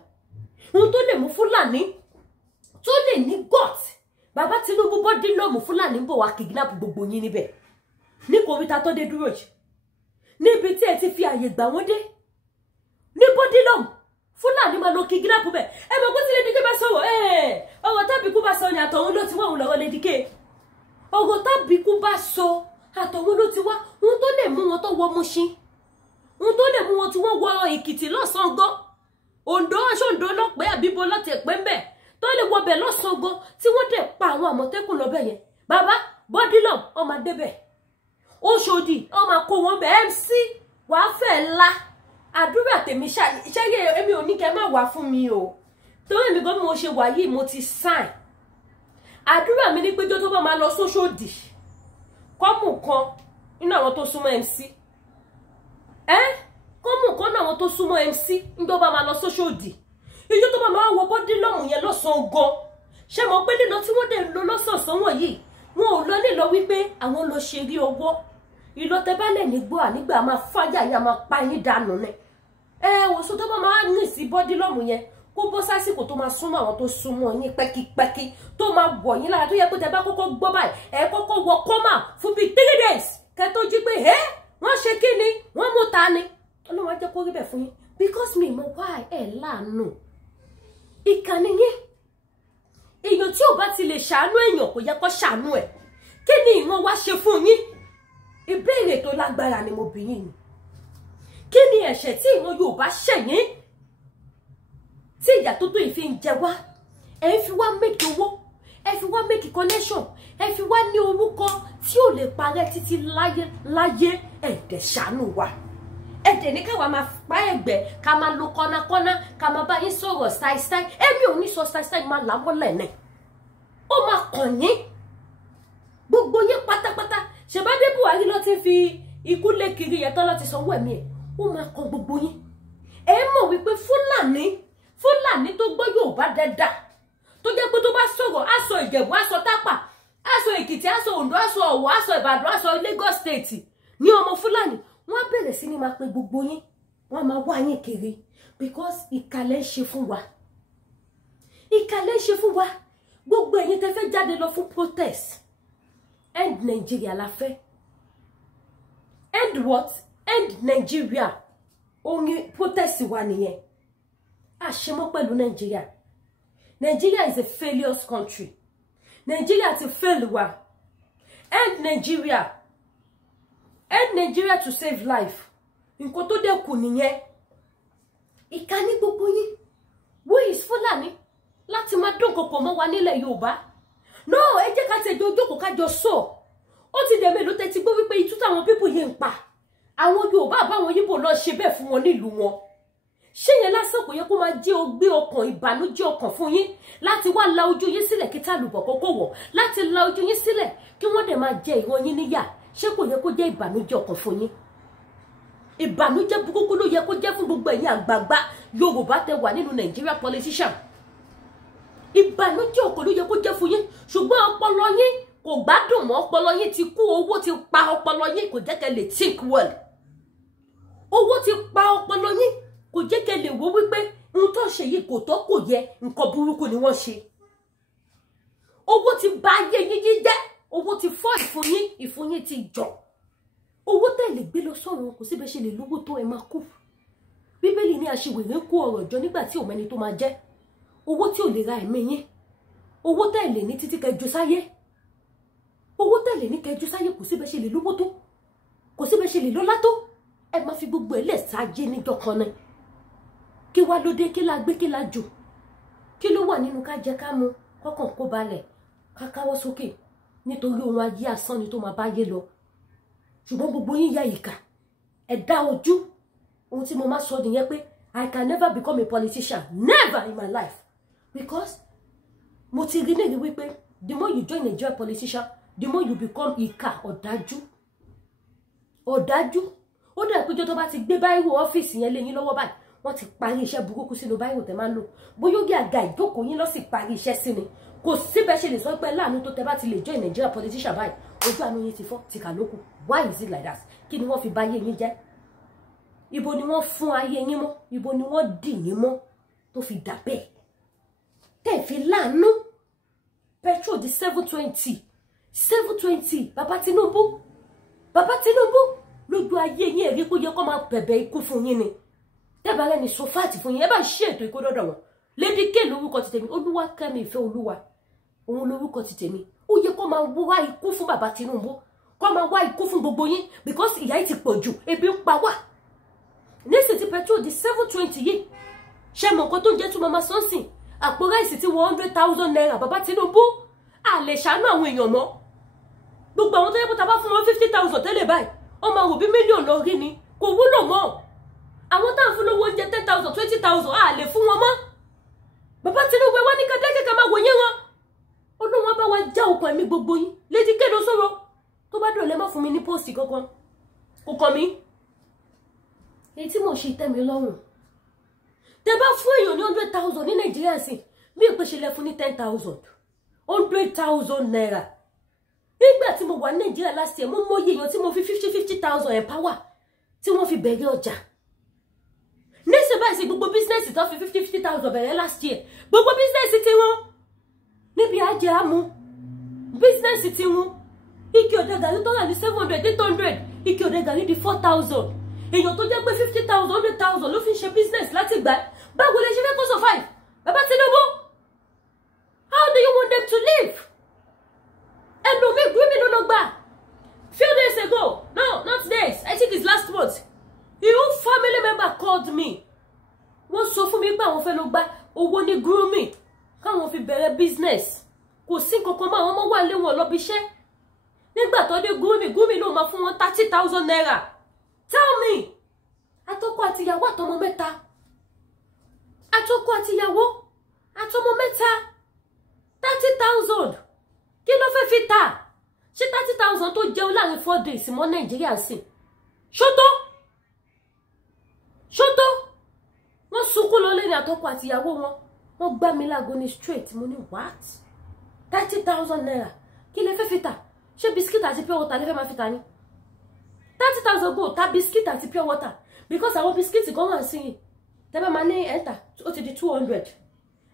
Ohun tó lè mú Fúlàní tó lè ní gut. Bàbá Tinubu bọ́dí lọ́mù Fúlàní ń bọ̀ wá kidnap gbogbo yín níbẹ̀. Ní kòríta tó dé dúró yìí. Níbi tí ẹ ti fi àyè gbà wọ́n dé. Ní bọ́dí lọ́mù Fúlàní máa lọ kidnap bẹ̀. Ẹ mọ̀ kó tí Lédìké bá sọ̀rọ̀ ọ̀rọ̀ tábìkú bá sọ ni àtọ̀hún ló ti wá òun lọ́wọ́ Lédìké. Ọ̀rọ̀ tábìkú bá sọ àtọ̀hún ló ti wá ohun tó lè mú wọn tó wọ Mushin. Ohun tó lè mú wọn tí wọ́n wọ Èkìtì lọ́sàn-án gan. Oǹdó Oǹdó lọ́pẹ́ àbíbo lọ́tẹ̀ pẹ́ ń bẹ̀. Tó lè wọ bẹ̀ lọ́sàn-án gan tí wọ́n dẹ̀ pa àwọn Àmọ̀tẹ́kùn lọ́bẹ̀ yẹn. Bàbá Bọ́dílọ̀ ọmọ adébẹ̀. Òṣòdì ọmọ kó wọn bẹ̀ MC wàá fẹ́ la. àdúrà tèmi ṣáyé èmi ò ní kẹ́ má wá fún mi o torí mi gan mo ṣe wà yìí mo ti sign àdúrà mi ní pé tó bá máa lọ sóṣòdì kọ́mù kan nínú àwọn tó súnmọ́ MC kọ́mù kan náà àwọn tó súnmọ́ MC nígbà bá máa lọ sóṣòdì ìjọ tó bá máa wọ bọ́dí lọ́mù yẹn lọ́sàn-án gan ṣé mo pé lílọ tí wọ́n dẹ̀ lọ lọ́sọ̀ọ̀sán wọ̀nyí wọn ò lọ nílọ wípé àwọn lọ ṣe rí owó ìlọ tẹ bá lẹ̀ nígbó ànígbà máa fájà yẹn máa pa yín dànù ni wòsàn tó bá máa ní sí bọ́dí lọ́mù yẹn kó bọ́ sásìkò tó máa súnmọ́ àwọn tó súnmọ́ yín pẹ́kípẹ́kí tó máa wọ̀ yín lára tó yẹ pé tẹ bá kọ́kọ́ gbọ́ báyìí kọ́kọ́ wọ kọ́mà fún bíi 3 days kẹ́ tó jí pé wọ́n ṣe kí ni wọ́n mú ta ni Ọlọ́run á jẹ́ kó rí bẹ̀ fún yín because mi mọ̀ wá láàánú ìkànnì yín èèyàn tí ò bá ti lè ṣàánú èèyàn kò yẹ kó ṣàánú ẹ̀ kí ni ìwọ̀n wá ṣe fún yín ìbéèrè tó lágbára ni mo bi yín ni kí ni ẹ̀ṣẹ̀ tí ìwọ̀n yóò bá ṣẹ̀yìn tí ìyà tó tó ìfi ń jẹ wá ẹ fi wá make owó ẹ fi wá make connection ẹ fi wá ní orúkọ tí ò lè parẹ́ títí láyé ẹ̀dẹ̀ ṣàánú wa ẹ̀dẹ̀ ní káwa máa pa ẹ̀gbẹ́ ká máa lo kọ́nákọ́ná ká máa bá yín sọ̀rọ̀ style èmi ò ní sọ style máa làmọ́lẹ̀ náà ó máa kàn yín gbogbo yín pátápátá ṣèbádé Buhari ló ti fi ikú lé kiri yẹn tán láti sanwó ẹ̀mí ẹ̀ ó máa kàn gbogbo yín ẹ mọ̀ wípé Fúlàní tó gbọ́ Yorùbá dáadáa tó jẹ́ pé tó bá sọ̀rọ̀ á sọ Ìjẹ̀bú á sọ Tápà á sọ Èkìtì á sọ Oǹdó á sọ Ọ̀wọ̀ á sọ Ìbàdàn á sọ Lagos State ní ọmọ Fúlàní wọ́n bẹ̀rẹ̀ sí ni máa pe gbogbo yín wọ́n máa wá yín kiri because ìkàlẹ̀ ń ṣe fún wa gbogbo ẹ̀yin tẹ́ fẹ́ jáde lọ fún protest end Nigeria la fẹ́ end what end Nigeria only protest wa nìyẹn àṣemọ́ pẹ̀lú Nigeria is a failures country Nigeria ti fail wa end Nigeria to save life nǹkan tó dé kù nìyẹn ìkànnì gbogbo yín who is Fúlàní láti máa dúnkokò mọ́ wa nílẹ̀ Yorùbá no ẹ jẹ́ ká ṣe jókòó kájọ sọ ó ti dẹ̀ mélòó tẹ́ ti gbọ́ wípé itú táwọn pípù yìí ń pa àwọn Yorùbá àbáwọn Yíbò lọ ṣe bẹ́ẹ̀ fún wọn nílùú wọn ṣé yẹn lásán kò yẹ kó máa jẹ́ ogbé ọkàn ìbànújẹ́ ọkàn fún yín láti wá la ojú yín sílẹ̀ kí tálùbọ̀ kókó wọ̀ láti la ojú yín sílẹ̀ kí wọ́n dẹ̀ máa jẹ ìran yín níyà ṣé kò yẹ kó jẹ́ ìbànújẹ́ ọkàn fún yín ìbànújẹ́ burúkú ló yẹ kó jẹ́ fún gbogbo ẹ̀yin àgbààgbà Yorùbá tẹ́ wà nínú Nigeria politician ìbànújẹ́ ọkàn ló yẹ kó jẹ́ fún yín ṣùgbọ́n ọpọlọ yín kò gbádùn mọ́ ọpọlọ yín ti kú owó ti pa ọpọlọ yín kò jẹ́ kẹ́ lè think well owó ti pa ọpọlọ yín kò jẹ́ kẹ́ lè wo wípé ohun tó ṣe yìí kò tó kò yẹ nǹkan burúkú ni wọ́n ṣe owó ti bà ayé yín jẹ́ owó ti fọ́ ìfun yín ti jọ owó tẹ̀lé gbé lọ sọ́run kò síbẹ̀ ṣe lè lówó tó ẹ máa kú Bíbélì ní aṣiwèrè kó ọrọ̀ jọ nígbà tí òmẹni tó máa jẹ́ owó tí ò lè ra ẹ̀mí yín owó tẹ̀lé ní títí kẹjọ sáyé owó tẹ̀lé ní kẹjọ sáyé kò síbẹ̀ ṣe lè lówó tó kò síbẹ̀ ṣe lè lọ́lá tó ẹ máa fi gbogbo ẹ̀ lẹ̀ sáyé níjọ́ kan náà kí wá lóde kí la gbé kí la jù kí ló wà nínú ká jẹ ká mu kọ́kàn kó balẹ̀ ká káwọ́ sókè nítorí ohun ayé asán ni tó máa bá yé lọ ṣùgbọ́n gbogbo yín ya ìkà ẹ dá ojú ohun tí mo máa sọ nìyẹn pé I can never become a politician never in my life because mo ti rí níbi wípé the more you join Nigeria politician the more you become ìkà ọ̀dájú ó dẹ̀ péjọ tó bá ti gbé báyìí ọ́fíìsì yẹn lé yín lọ́wọ́ báyìí wọ́n ti parí iṣẹ́ burúkú sínú báyìí tẹ́ máa ń lò bóyá ó gé àga ìjókòó yín lọ sí parí iṣẹ́ sí ni kò síbẹ̀ ṣe lè sọ pé láàánú tó tẹ́ bá ti lè join Nigeria politician báyìí ojú àánú yín ti fọ́ ti kà lókù why is it like that kí ni wọ́n fi bá ayé yín jẹ́ ibo ni wọ́n fún ayé yín mọ́ ibo ni wọ́n dì yín mọ́ tó fi dà bẹ́ẹ̀ tẹ́ fi láàánú petrol di 720 bàbá Tinubu lójú ayé yín ẹ̀rí kó yẹ kó máa bẹ̀bẹ̀ ikú fún yín ni tẹ́bà rẹ̀ ní sọfáàtì fún yín ẹ bá ṣe ètò ikú dọ́dọ̀ wọn Lady K lórúkọ ti tèmi Olúwakẹ́mi ìfẹ́ olúwa òun lórúkọ ti tèmi ó yẹ kó máa wá ikú fún bàbá Tinubu kó máa wá ikú fún gbogbo yín because ìyà yìí ti pọ̀ jù ebi ń pa wá nísìsiyìí tí petrol di 720 yìí ṣe mọ̀ nǹkan tó ń jẹ́ tún mama sọ́nsìn àpò ráìsì tí 100,000 naira bàbá Tinubu à lè ṣàánú àwọn èèyàn mọ́ gbogbo àwọn tó yẹ kó ta bá fún wọn 50,000 tẹ́lẹ̀ báyìí ó máa rò bí mílíọ̀nù lọ rí ni kò wúlò mọ́ àwọn tá à ń fún lówó oúnjẹ 10,000 20,000 á lè fún wọn mọ́. Bàbá Tinubu wá ní kẹ́kẹ́ ká máa wòye wọn. Olúwa bá wa já okùn ẹ̀mí gbogbo yín. Lady K ló sọ̀rọ̀. Tó bá dọ̀lẹ́ má fún mi ní póòsì kankan. Kò kàn mí. Èyí tí mo ṣe tẹ́ mi lọ́rùn. Tẹ́ bá fún èèyàn ní 100,000 ní Nàìjíríà sí, bí ìpèsè lẹ fún ní 10,000. 100,000 naira. Nígbà tí mo wà ní Nàìjíríà last year, mo mọyì èèyàn tí mo fi 50,000 empower tí wọ́n fi bẹ̀rẹ̀ ọjà. Níṣẹ́ báyìí sí gbogbo business tó fi 50,000 bẹ̀rẹ̀ last year. Gbogbo business tí wọ́n níbi ajé àmú. Business tí wọ́n ike òde gàrí tó rà ní 700 800 ike òde gàrí di 4,000. Èèyàn tó jẹ́ pé 50,000 100,000 ló fi ń ṣe business láti gbà. Báwo lè ṣe fẹ́ kó survive? Bàbá Tinubu, how do you want them to live? Ẹlòmíì gbúmi ló lọ gbà. Few days ago, no, not days, I think it's last month. Your family member called me. Wọ́n sọ fún mi pé àwọn fẹ́ lọ gba owó ní grooming káwọn fi bẹ̀rẹ̀ business. Kò sí kankan mọ́ àwọn ọmọ wà lé wọn lọ bí iṣẹ́. Nígbà tó dé grooming ló máa fún wọn 30,000 naira. Tell me, àtọkọ àtìyàwó àtọmọ mẹ́ta. Àtọkọ àtìyàwó àtọmọ mẹ́ta. 30,000. Kí ló fẹ́ fi tà? Ṣé 30,000 tó jẹun láàrin 4 days mọ́ Nàìjíríà sí? Ṣótó? Ṣótó? Wọ́n sunkún lọ lẹ́ni àtọkọ àtìyàwó wọn. Wọ́n gbá mi láago ní straight. Mo ní what? 30,000 naira. Kí lẹ fẹ́ fi tà? Ṣé biscuit àti pure water lẹ fẹ́ máa fi tà ni? 30,000 go ta biscuit àti pure water. Because àwọn biscuit kan wà sí yìí. Tẹ́ bá máa ní ẹ̀ńtà, ó ti di 200.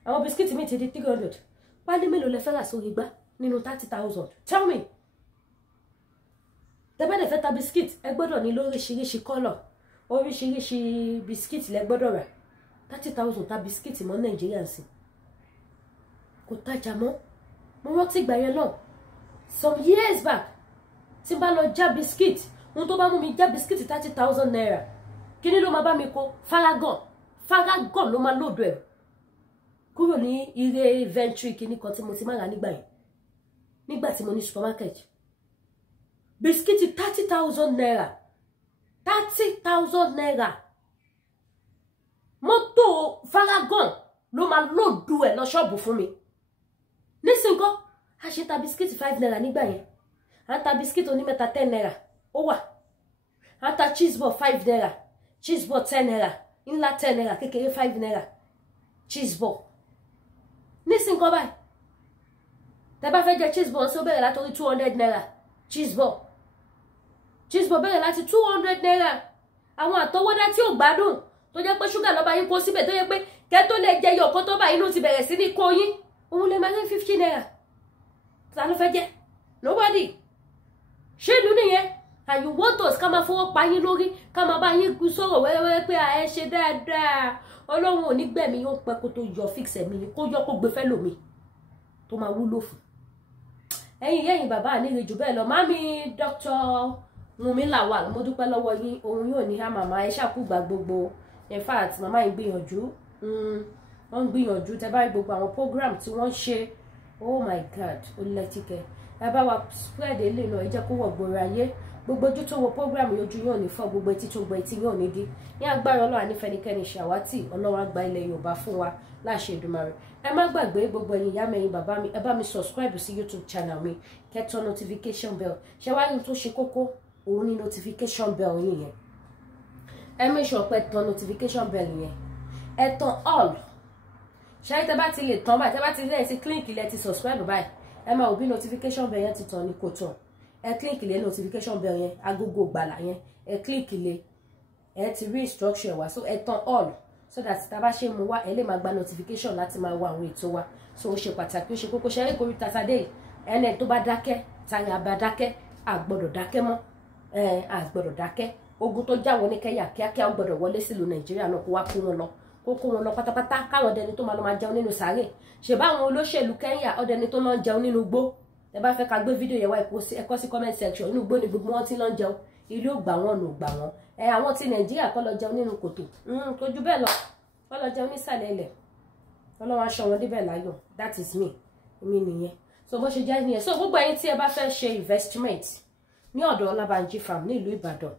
Àwọn biscuit mi ti di 300. Pálí mélòó lẹ fẹ́ rà sórí igbá nínú 30,000? Tell me. Tẹ́ bá dẹ̀ fẹ́ ta biscuit, ẹ gbọ́dọ̀ ní lóríṣiríṣi color. Oríṣiríṣi biscuit lẹ gbọ́dọ̀ rà. 30,000 ta biscuit mọ́ Nàìjíríà sí. Kò tajà mọ́. Mo rántí ìgbà yẹn náà. Some years back, tí bá lọ já biscuit, ohun tó bá mú mi já biscuit 30,000 naira. Kíni ló máa bá mi kó? Faragon ló máa lòdù ẹ̀. Kúrò ní ire Ventry kíní kan tí mo ti máa rà nígbà yẹn. Nígbà tí mo ní supermarket. Biscuit 30,000 naira. 30,000 naira. Mọ́tò Faragon ló máa lòdù ẹ̀ lọ ṣọ́ọ̀bù fún mi. Nísìnkọ́, a ṣe ta biscuit 5 naira nígbà yẹn. A ta biscuit onímẹ́ta 10 naira. Ó wà. A ta cheese ball 5 naira. Cheese ball 10 naira. Ńlá 10 naira. Kékeré 5 naira. Cheese ball. Nísìnkọ́ báyìí. Tẹ́ bá fẹ́ jẹ cheese ball ṣó bẹ̀rẹ̀ láti 200 naira. Cheese ball. Cheese ball bẹ̀rẹ̀ láti 200 naira. Àwọn àtọwọ́dá tí ò gbádùn tó jẹ́ pé ṣúgà ló bá yín kó síbẹ̀ tó jẹ́ pé kẹ́ tó lè jẹ yọ̀kan tó bá inú ti bẹ̀rẹ̀ sí ní kó yín. Òun lè máa ní 50 naira. Ta ló fẹ́ jẹ? Nobody. Ṣé ìlú nìyẹn? And you want us ká máa fọwọ́ pa yín lórí, ká máa bá yín sọ̀rọ̀ wẹ́rẹ́wẹ́rẹ́ pé ẹ ṣe dáadáa. Ọlọ́run ò ní gbẹ̀mí yóò pẹ́ kó tó yọ fix ẹ̀mí yín, kó yọ kó gbé fẹ́ lòmí tó máa wúlò fún. Ẹ̀yin bàbá àníre jù bẹ́ẹ̀ lọ. Mami Dr. Wunmi Lawal, mo dúpẹ́ lọ́wọ́ yín. Òun yóò ní ha màmá ẹ ṣàkúgbà gbogbo. In fact, màmá yín gbìyànjú. Wọ́n gbìyànjú tẹ́ bá rí gbogbo àwọn program tí wọ́n ṣe. Oh my God, ó lẹ́tíkẹ́. Ẹ bá wa spread ilé náà, ẹ jẹ́ kó wọ̀ gbòòrò ayé. Gbogbo ojú tó wo program yójú yóò ní fọ́, gbogbo etí tó gbọ́ etí yóò ní dí. Ní agbára Ọlọ́run ànífẹ́nikẹ́ni ṣàwátì, Ọlọ́run á gba ilẹ̀ Yorùbá fún wa láṣẹ Èdùmàrè. Ẹ má gbàgbé gbogbo ẹ̀yin ìyá mi, ẹ̀yin bàbá mi, ẹ bá mi subscribe sí YouTube channel mi, kẹ́ tọ́ notification bell. Ṣé wá ní tó ṣe kókó? Òun ní notification bell yín yẹn. Ẹ make sure pé tọ́ notification bell yẹn. Ẹ tàn all. Ṣé tẹ́ bá ti lè tàn báyìí, tẹ́ bá ti lè ti click ilẹ̀ ti subscribe báyìí. Ẹ máa wò bí notification bell yẹn ti tàn ní kò tàn. Ẹ click ilẹ̀ notification bell yẹn, agogo gbàlà yẹn. Ẹ click ilẹ̀. Ẹ ti rí instruction wa, so ẹ tàn all so that tá bá ṣe mú wá ẹ lè máa gba notification láti máa wo àwọn ètò wa. So ó ṣe pàtàkì, ó ṣe kókó. Ṣé rí Koríta Saturday ẹni tó bá dákẹ́, tani àbá dákẹ́, a gbọ́dọ̀ dákẹ́ mọ́. A gbọ́dọ̀ dákẹ́. Ogun tó jáwọ́ ní Kenya kíákíá ó gbọ́dọ̀ wọlé sílùú Nàìjíríà náà kó wá kó wọn lọ. Kó wọn lọ pátápátá káwọn ọdẹni tó máa jẹun nínú sàárè. Ṣé báwọn olóṣèlú Kenya ọdẹni tó lọ jẹun nínú igbó. Ẹ bá fẹ́ ká gbé fídíò yẹn wá ẹ kọ sí comment section. Inú igbó ni gbogbo wọn ti lọ jẹun. Ilé ò gbà wọn nù gbà wọn. Àwọn tí Nàìjíríà kọ́ lọ jẹun nínú kòtò. Kò jù bẹ́ẹ̀ lọ. Wọ́n lọ jẹun nísàlẹ̀ ilẹ̀. Ọlọ́run aṣọ wọn débẹ̀ láyọ̀. That is me. Èmi nìyẹn. So bó ṣe jẹ́ nìyẹn. So gbogbo ẹ̀yin tí ẹ bá fẹ́ ṣe investment ní ọ̀dọ̀ Ọlábánjí farm ní ìlú Ìbàdàn.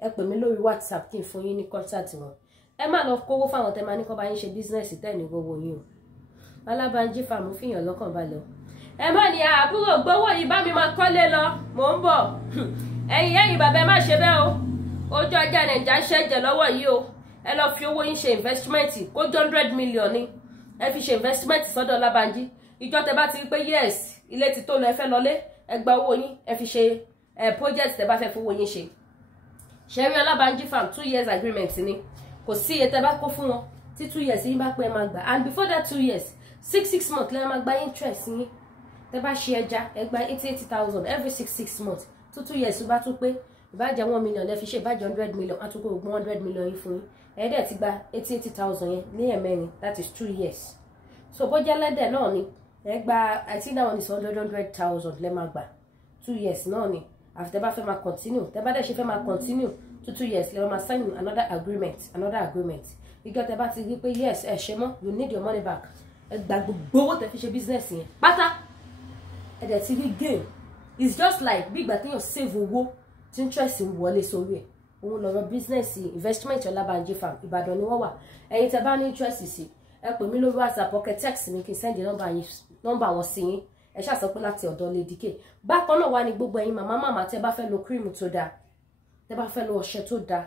ẹ pè mí lórí WhatsApp kí n fún yín ní contact wọn. Ẹ má lọ kówó fáwọn tẹ́ máa ní kó bá yín ṣe business tẹ́ ní gbogbo yín o. Ọlábánjí Farm fìyàn lọ́kàn balẹ̀ o. Ẹ má ní àbúrò gbowó yìí bá mi máa kọ́lé lọ mò ń bọ̀. Ẹ̀yin bàbá ẹ má ṣe bẹ́ẹ̀ o. Ojú ọjà Nàìjíríà ṣẹ́jẹ̀ lọ́wọ́ yìí o. Ẹ lọ fi owó yín ṣe investment kó 100 million ni. Ẹ fi ṣe investment sọ́dọ̀ Ọlábánjí. Ìjọ tẹ́ bá ti rí pé yes ilé ti tó lọ ẹ fẹ́ lọlé ẹ gba owó yín ẹ fi ṣe project tẹ́ bá fẹ́ fowó yín ṣe. Ṣẹ́rí Ọlábánjí Farm 2 years agreement ni. Kò sí iye tẹ́ bá kó fún wọn tí 2 years yín bá pé ẹ máa gbà, and before that 2 years 6 months lẹ́yìn máa gba interest yín. Tẹ́ bá ṣe ẹja ẹ gba 80,000 every 6 months tó 2 years bá tún pé ìbájẹ́ 1 million lẹ́ fi ṣe ìbájẹ́ 100 million àtúkò ògùn 100 million yín fún yín ẹ̀ẹ́dẹ̀ ti gba 80,000 yẹn ní ẹ̀mẹ́rin, that is 2 years. So bójá lẹ́dẹ̀ náà ni ẹ gba I think that one is 100,000 lẹ́ máa gbà 2 years náà ni. Àfi tẹ́ bá fẹ́ máa continue tẹ́ bá dẹ̀ ṣe fẹ́ máa continue to 2 years lẹ́ máa sign another agreement. Ìjọ tẹ́ bá ti rí pé yes ẹ ṣe mọ́ you need your money back ẹ gba gbogbo owó tẹ́ fi ṣe business yẹn pátá ẹ dẹ̀ ti rí gain. It's just like bí ìgbà téèyàn save owó tí interest ń wọlé sórí ẹ̀. Òun lọ́rọ̀ business investment Ọlábánjí Farm Ìbàdàn ni wọ́n wà. Ẹ̀yin tẹ́ bá ní interest sí ẹ pè mí lórí WhatsApp ọkẹ text mi kí n send nọ́mbà wọn sí yín. Ẹ ṣáà sọ pé láti ọ̀dọ̀ Lady K. Bákan náà wà ní gbogbo ẹ̀yin màmá tẹ́ bá fẹ́ lo cream tó dáa tẹ́ bá fẹ́ lo ọṣẹ tó dáa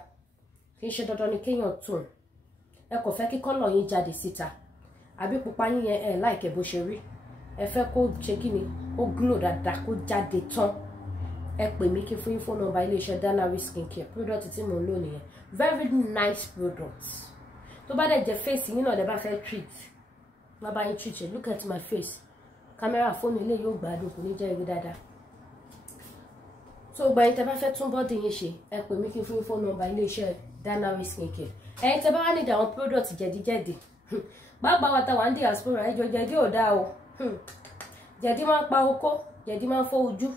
kì í ṣe dandan ni kéèyàn tún ẹ kò fẹ́ kí kọ́lọ̀ yín jáde síta àbí pupa yín yẹn ẹ láìkẹ́ bó ṣe rí ẹ fẹ́ kó ṣe kí ni ó glow dáadáa kó jáde tán ẹ pè mí kí fún yín fóònù nọ́mbà iléeṣẹ́ Danari skincare product tí mò ń lò nìyẹn very nice product. Tó bá dẹ̀ jẹ́ face yín náà lẹ bá fẹ́ treat má bá yín treat it. Look at my face kámẹ́rà fóònù ilé yóò gbádùn kò ní jẹ́ igi dáadáa. So gba yín tẹ́ bá fẹ́ tún bọ́dì yín ṣe ẹ pè mí kí fún yín fóònù nọ́mbà iléeṣẹ́ Danari skincare. Ẹ̀yin tẹ́ bá wá nídìí àwọn product jẹ̀díjẹ̀dí gbàgbà wa ta wà ní diaspora ẹjọ́ jẹ̀dí ò dáa o. Jẹ̀dí máa ń pa okó jẹ̀dí máa ń fọ́ ojú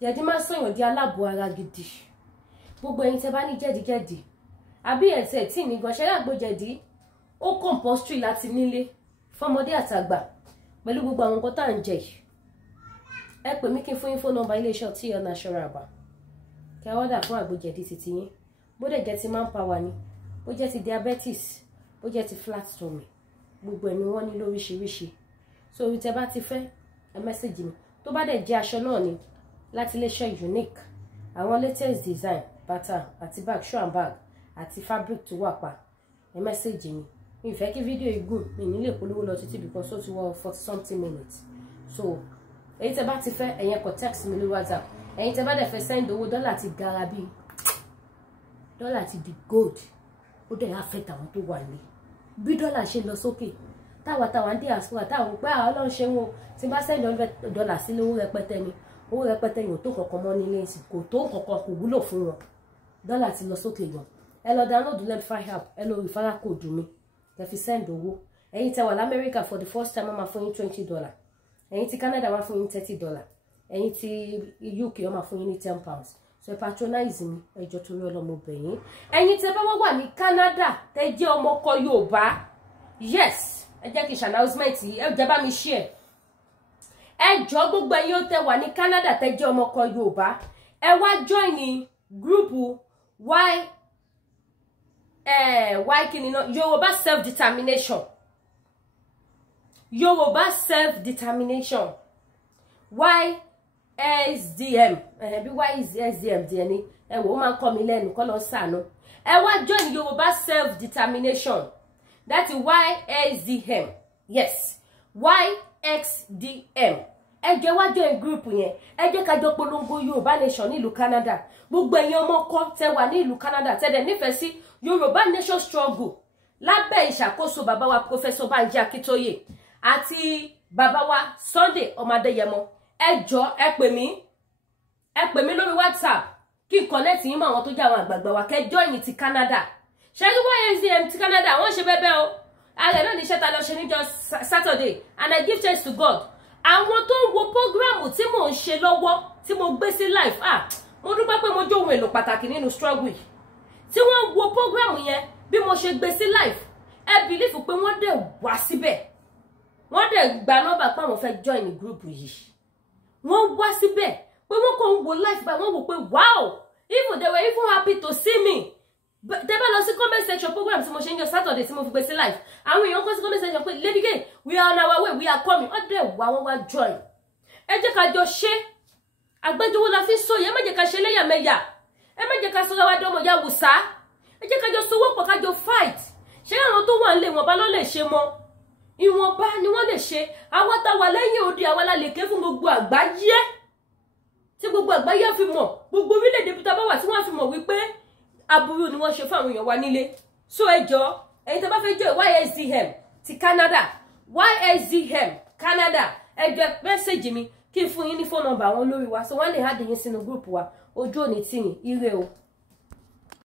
jẹ̀dí máa ń sọ̀yàn di aláàbò ara gidi. Gbogbo ẹ̀yin tẹ́ bá ní jẹ̀díjẹ̀dí àbí ẹ̀sẹ̀ tí ní gan ṣẹ́yà gbó jẹ̀dí ó compulsory láti nílé fọmọdé àtàgbà pẹ̀lú gbogbo àwọn nǹkan tá à ń jẹ yìí. Ẹ pè mí kí n fún yín fóònù nọ́mbà iléeṣẹ́ tí ọ̀nà aṣọ́ra àbá kẹ́ ọ́dà fún àgbòjẹ̀dí titi yín bó dẹ̀ jẹ́ ti manpower ni bó jẹ́ ti diabetes bó jẹ́ ti flat stomach gbogbo ẹni wọ́n ní lóríṣiríṣi. So orí tẹ́ bá ti fẹ́ ẹ mẹ́sẹ̀jì mi. Tó bá dẹ̀ jẹ́ aṣọ náà ni láti iléeṣẹ́ Unique àwọn latest design bàtà àti bag shoe and bag àti fabric tó wà pa ẹ mẹ́sẹ̀jì mi. Mi fẹ́ kí fídíò igun mi ní lè polówó lọ títí because ó ti wọ 40 something minutes. So èyí tẹ́ bá ti fẹ́ ẹ̀yin kọ text mi lórí WhatsApp. Ẹ̀yin tẹ́ bá dẹ̀ fẹ́ send owó dọ́là ti gara bí dọ́là ti di gold ó dẹ̀ affect àwọn tó wà ní bí dọ́là ṣe lọ sókè táwa ń diaspora táwọn pé Ọlọ́run ṣe wọn tí bá send $100 sí lówó rẹpẹtẹ ni owó rẹpẹtẹ yóò tó kankan mọ́ nílé ìsìn kò tó kankan kò wúlò fún wọn. Dọ́là ti lọ sókè gan. Ẹ lọ download Lemfi app ẹ lọ referral code mi kẹ́ fi send owó. Ẹ̀yin tẹ́ wà l'America for the first time wọ́n máa fún yín $20. Ẹ̀yin tí Canada wọ́n fún yín $30. Ẹ̀yin tí UK wọ́n máa fún yín ní £10. So ẹ patronize mi ẹjọ́ torí ọlọ́mọ bẹ̀yìn. Ẹ̀yin tẹ́ bá wà ní Canada tẹ́ jẹ́ ọmọ ọkọ Yorùbá yes ẹ jẹ́ kí n announcement yìí ẹ jẹ́ bá mi share. Ẹ jọ̀ọ́ gbogbo ẹ̀yin ó tẹ́ wà ní Canada tẹ́ jẹ́ ọmọ ọkọ Yorùbá ẹ wá join ní group Yorùbá self-determination. Yorùbá self-determination YSDM bí YSDM díẹ̀ ni ẹ wò ó máa ń kọ́ mi lẹ́nu kọ́ lọ sànú. Ẹ wá join Yorùbá self-determination that is YSDM yes YXDM. Ẹ jẹ́ wá join group yẹn ẹ jẹ́ ká jọ polongo Yorùbá nation nílùú Canada. Gbogbo ẹ̀yin ọmọ kọ́ tẹ́ wà ní ìlú Canada tẹ́ dẹ̀ nífẹ̀ẹ́ sí Yorùbá nation struggle lábẹ́ ìṣàkóso bàbá wa Professor Banji Akintoye àti bàbá wa Sunday Ọmọdéyẹmọ. Ẹ jọ̀ọ́ ẹ pè mí lórí WhatsApp kí n connect yín mọ́ àwọn tó jẹ́ àwọn àgbààgbà wa kẹ́ join ti Canada. Ṣé kí YSDM ti Canada wọ́n ṣe bẹ́ẹ̀ o alẹ́ náà ní iṣẹ́ ta lọ ṣe níjọ́ Saturday and I give thanks to God. Àwọn tó ń wo program tí mò ń ṣe lọ́wọ́ tí mo gbé sí live mo dúpẹ́ pé mo jẹ́ ohun èlò pàtàkì nínú struggle yìí. Tí wọ́n wo program yẹn bí mo ṣe gbé sí live ẹ believe pé wọ́n dẹ̀ wá síbẹ̀ wọ́n dẹ̀ gba nọ́mbà pé àwọn fẹ́ join ní group yìí. Wọ́n wá síbẹ̀ pé wọ́n kàn ń wo live báyìí wọ́n wò pé wow Even they were even happy to see me. But they bá lọ sí comment section program tí mo ṣe ń jọ Saturday tí mo fi gbé sí live. Àwọn èèyàn kọ sí comment section pé Lady K, we are on our way, we are coming. Ó dẹ̀ wá wọ́n wá join. Ẹ jẹ́ ká jọ ṣe. Àgbájọwọ́ la fi sọ yẹn, má jẹ́ ká ṣe lẹ́yàmẹ̀yà. Ẹ má jẹ́ ká sọ wa dọ́mọ ya wùsá. Ẹ jẹ́ ká jọ sowọ́pọ̀ ká jọ fight. Ṣé àwọn tó wà nílé wọn bá lọ lè ṣe mọ́? Ìwọ̀nba ni wọ́n lè ṣe. Àwa tá wà lẹ́yìn odi àwa la lè ké fún gbogbo àgbáyé. Tí gbogbo àgbáyé fi mọ̀, gbogbo orílẹ̀-èdè bí tá bá wà tí wọ́n fi mọ̀ wípé aburú ni wọ́n ṣe fún àwọn èèyàn wa nílé. So ẹ jọ̀ọ́, ẹ̀yin tó bá fẹ́ join YSDM ti Canada, YSDM Canada, ẹ jọ̀ọ́ message mi kí n fún yín ní phone number àwọn olórí wa so wọ́n lè add yín sínú group wa. Ojú òní tì yín, ire o.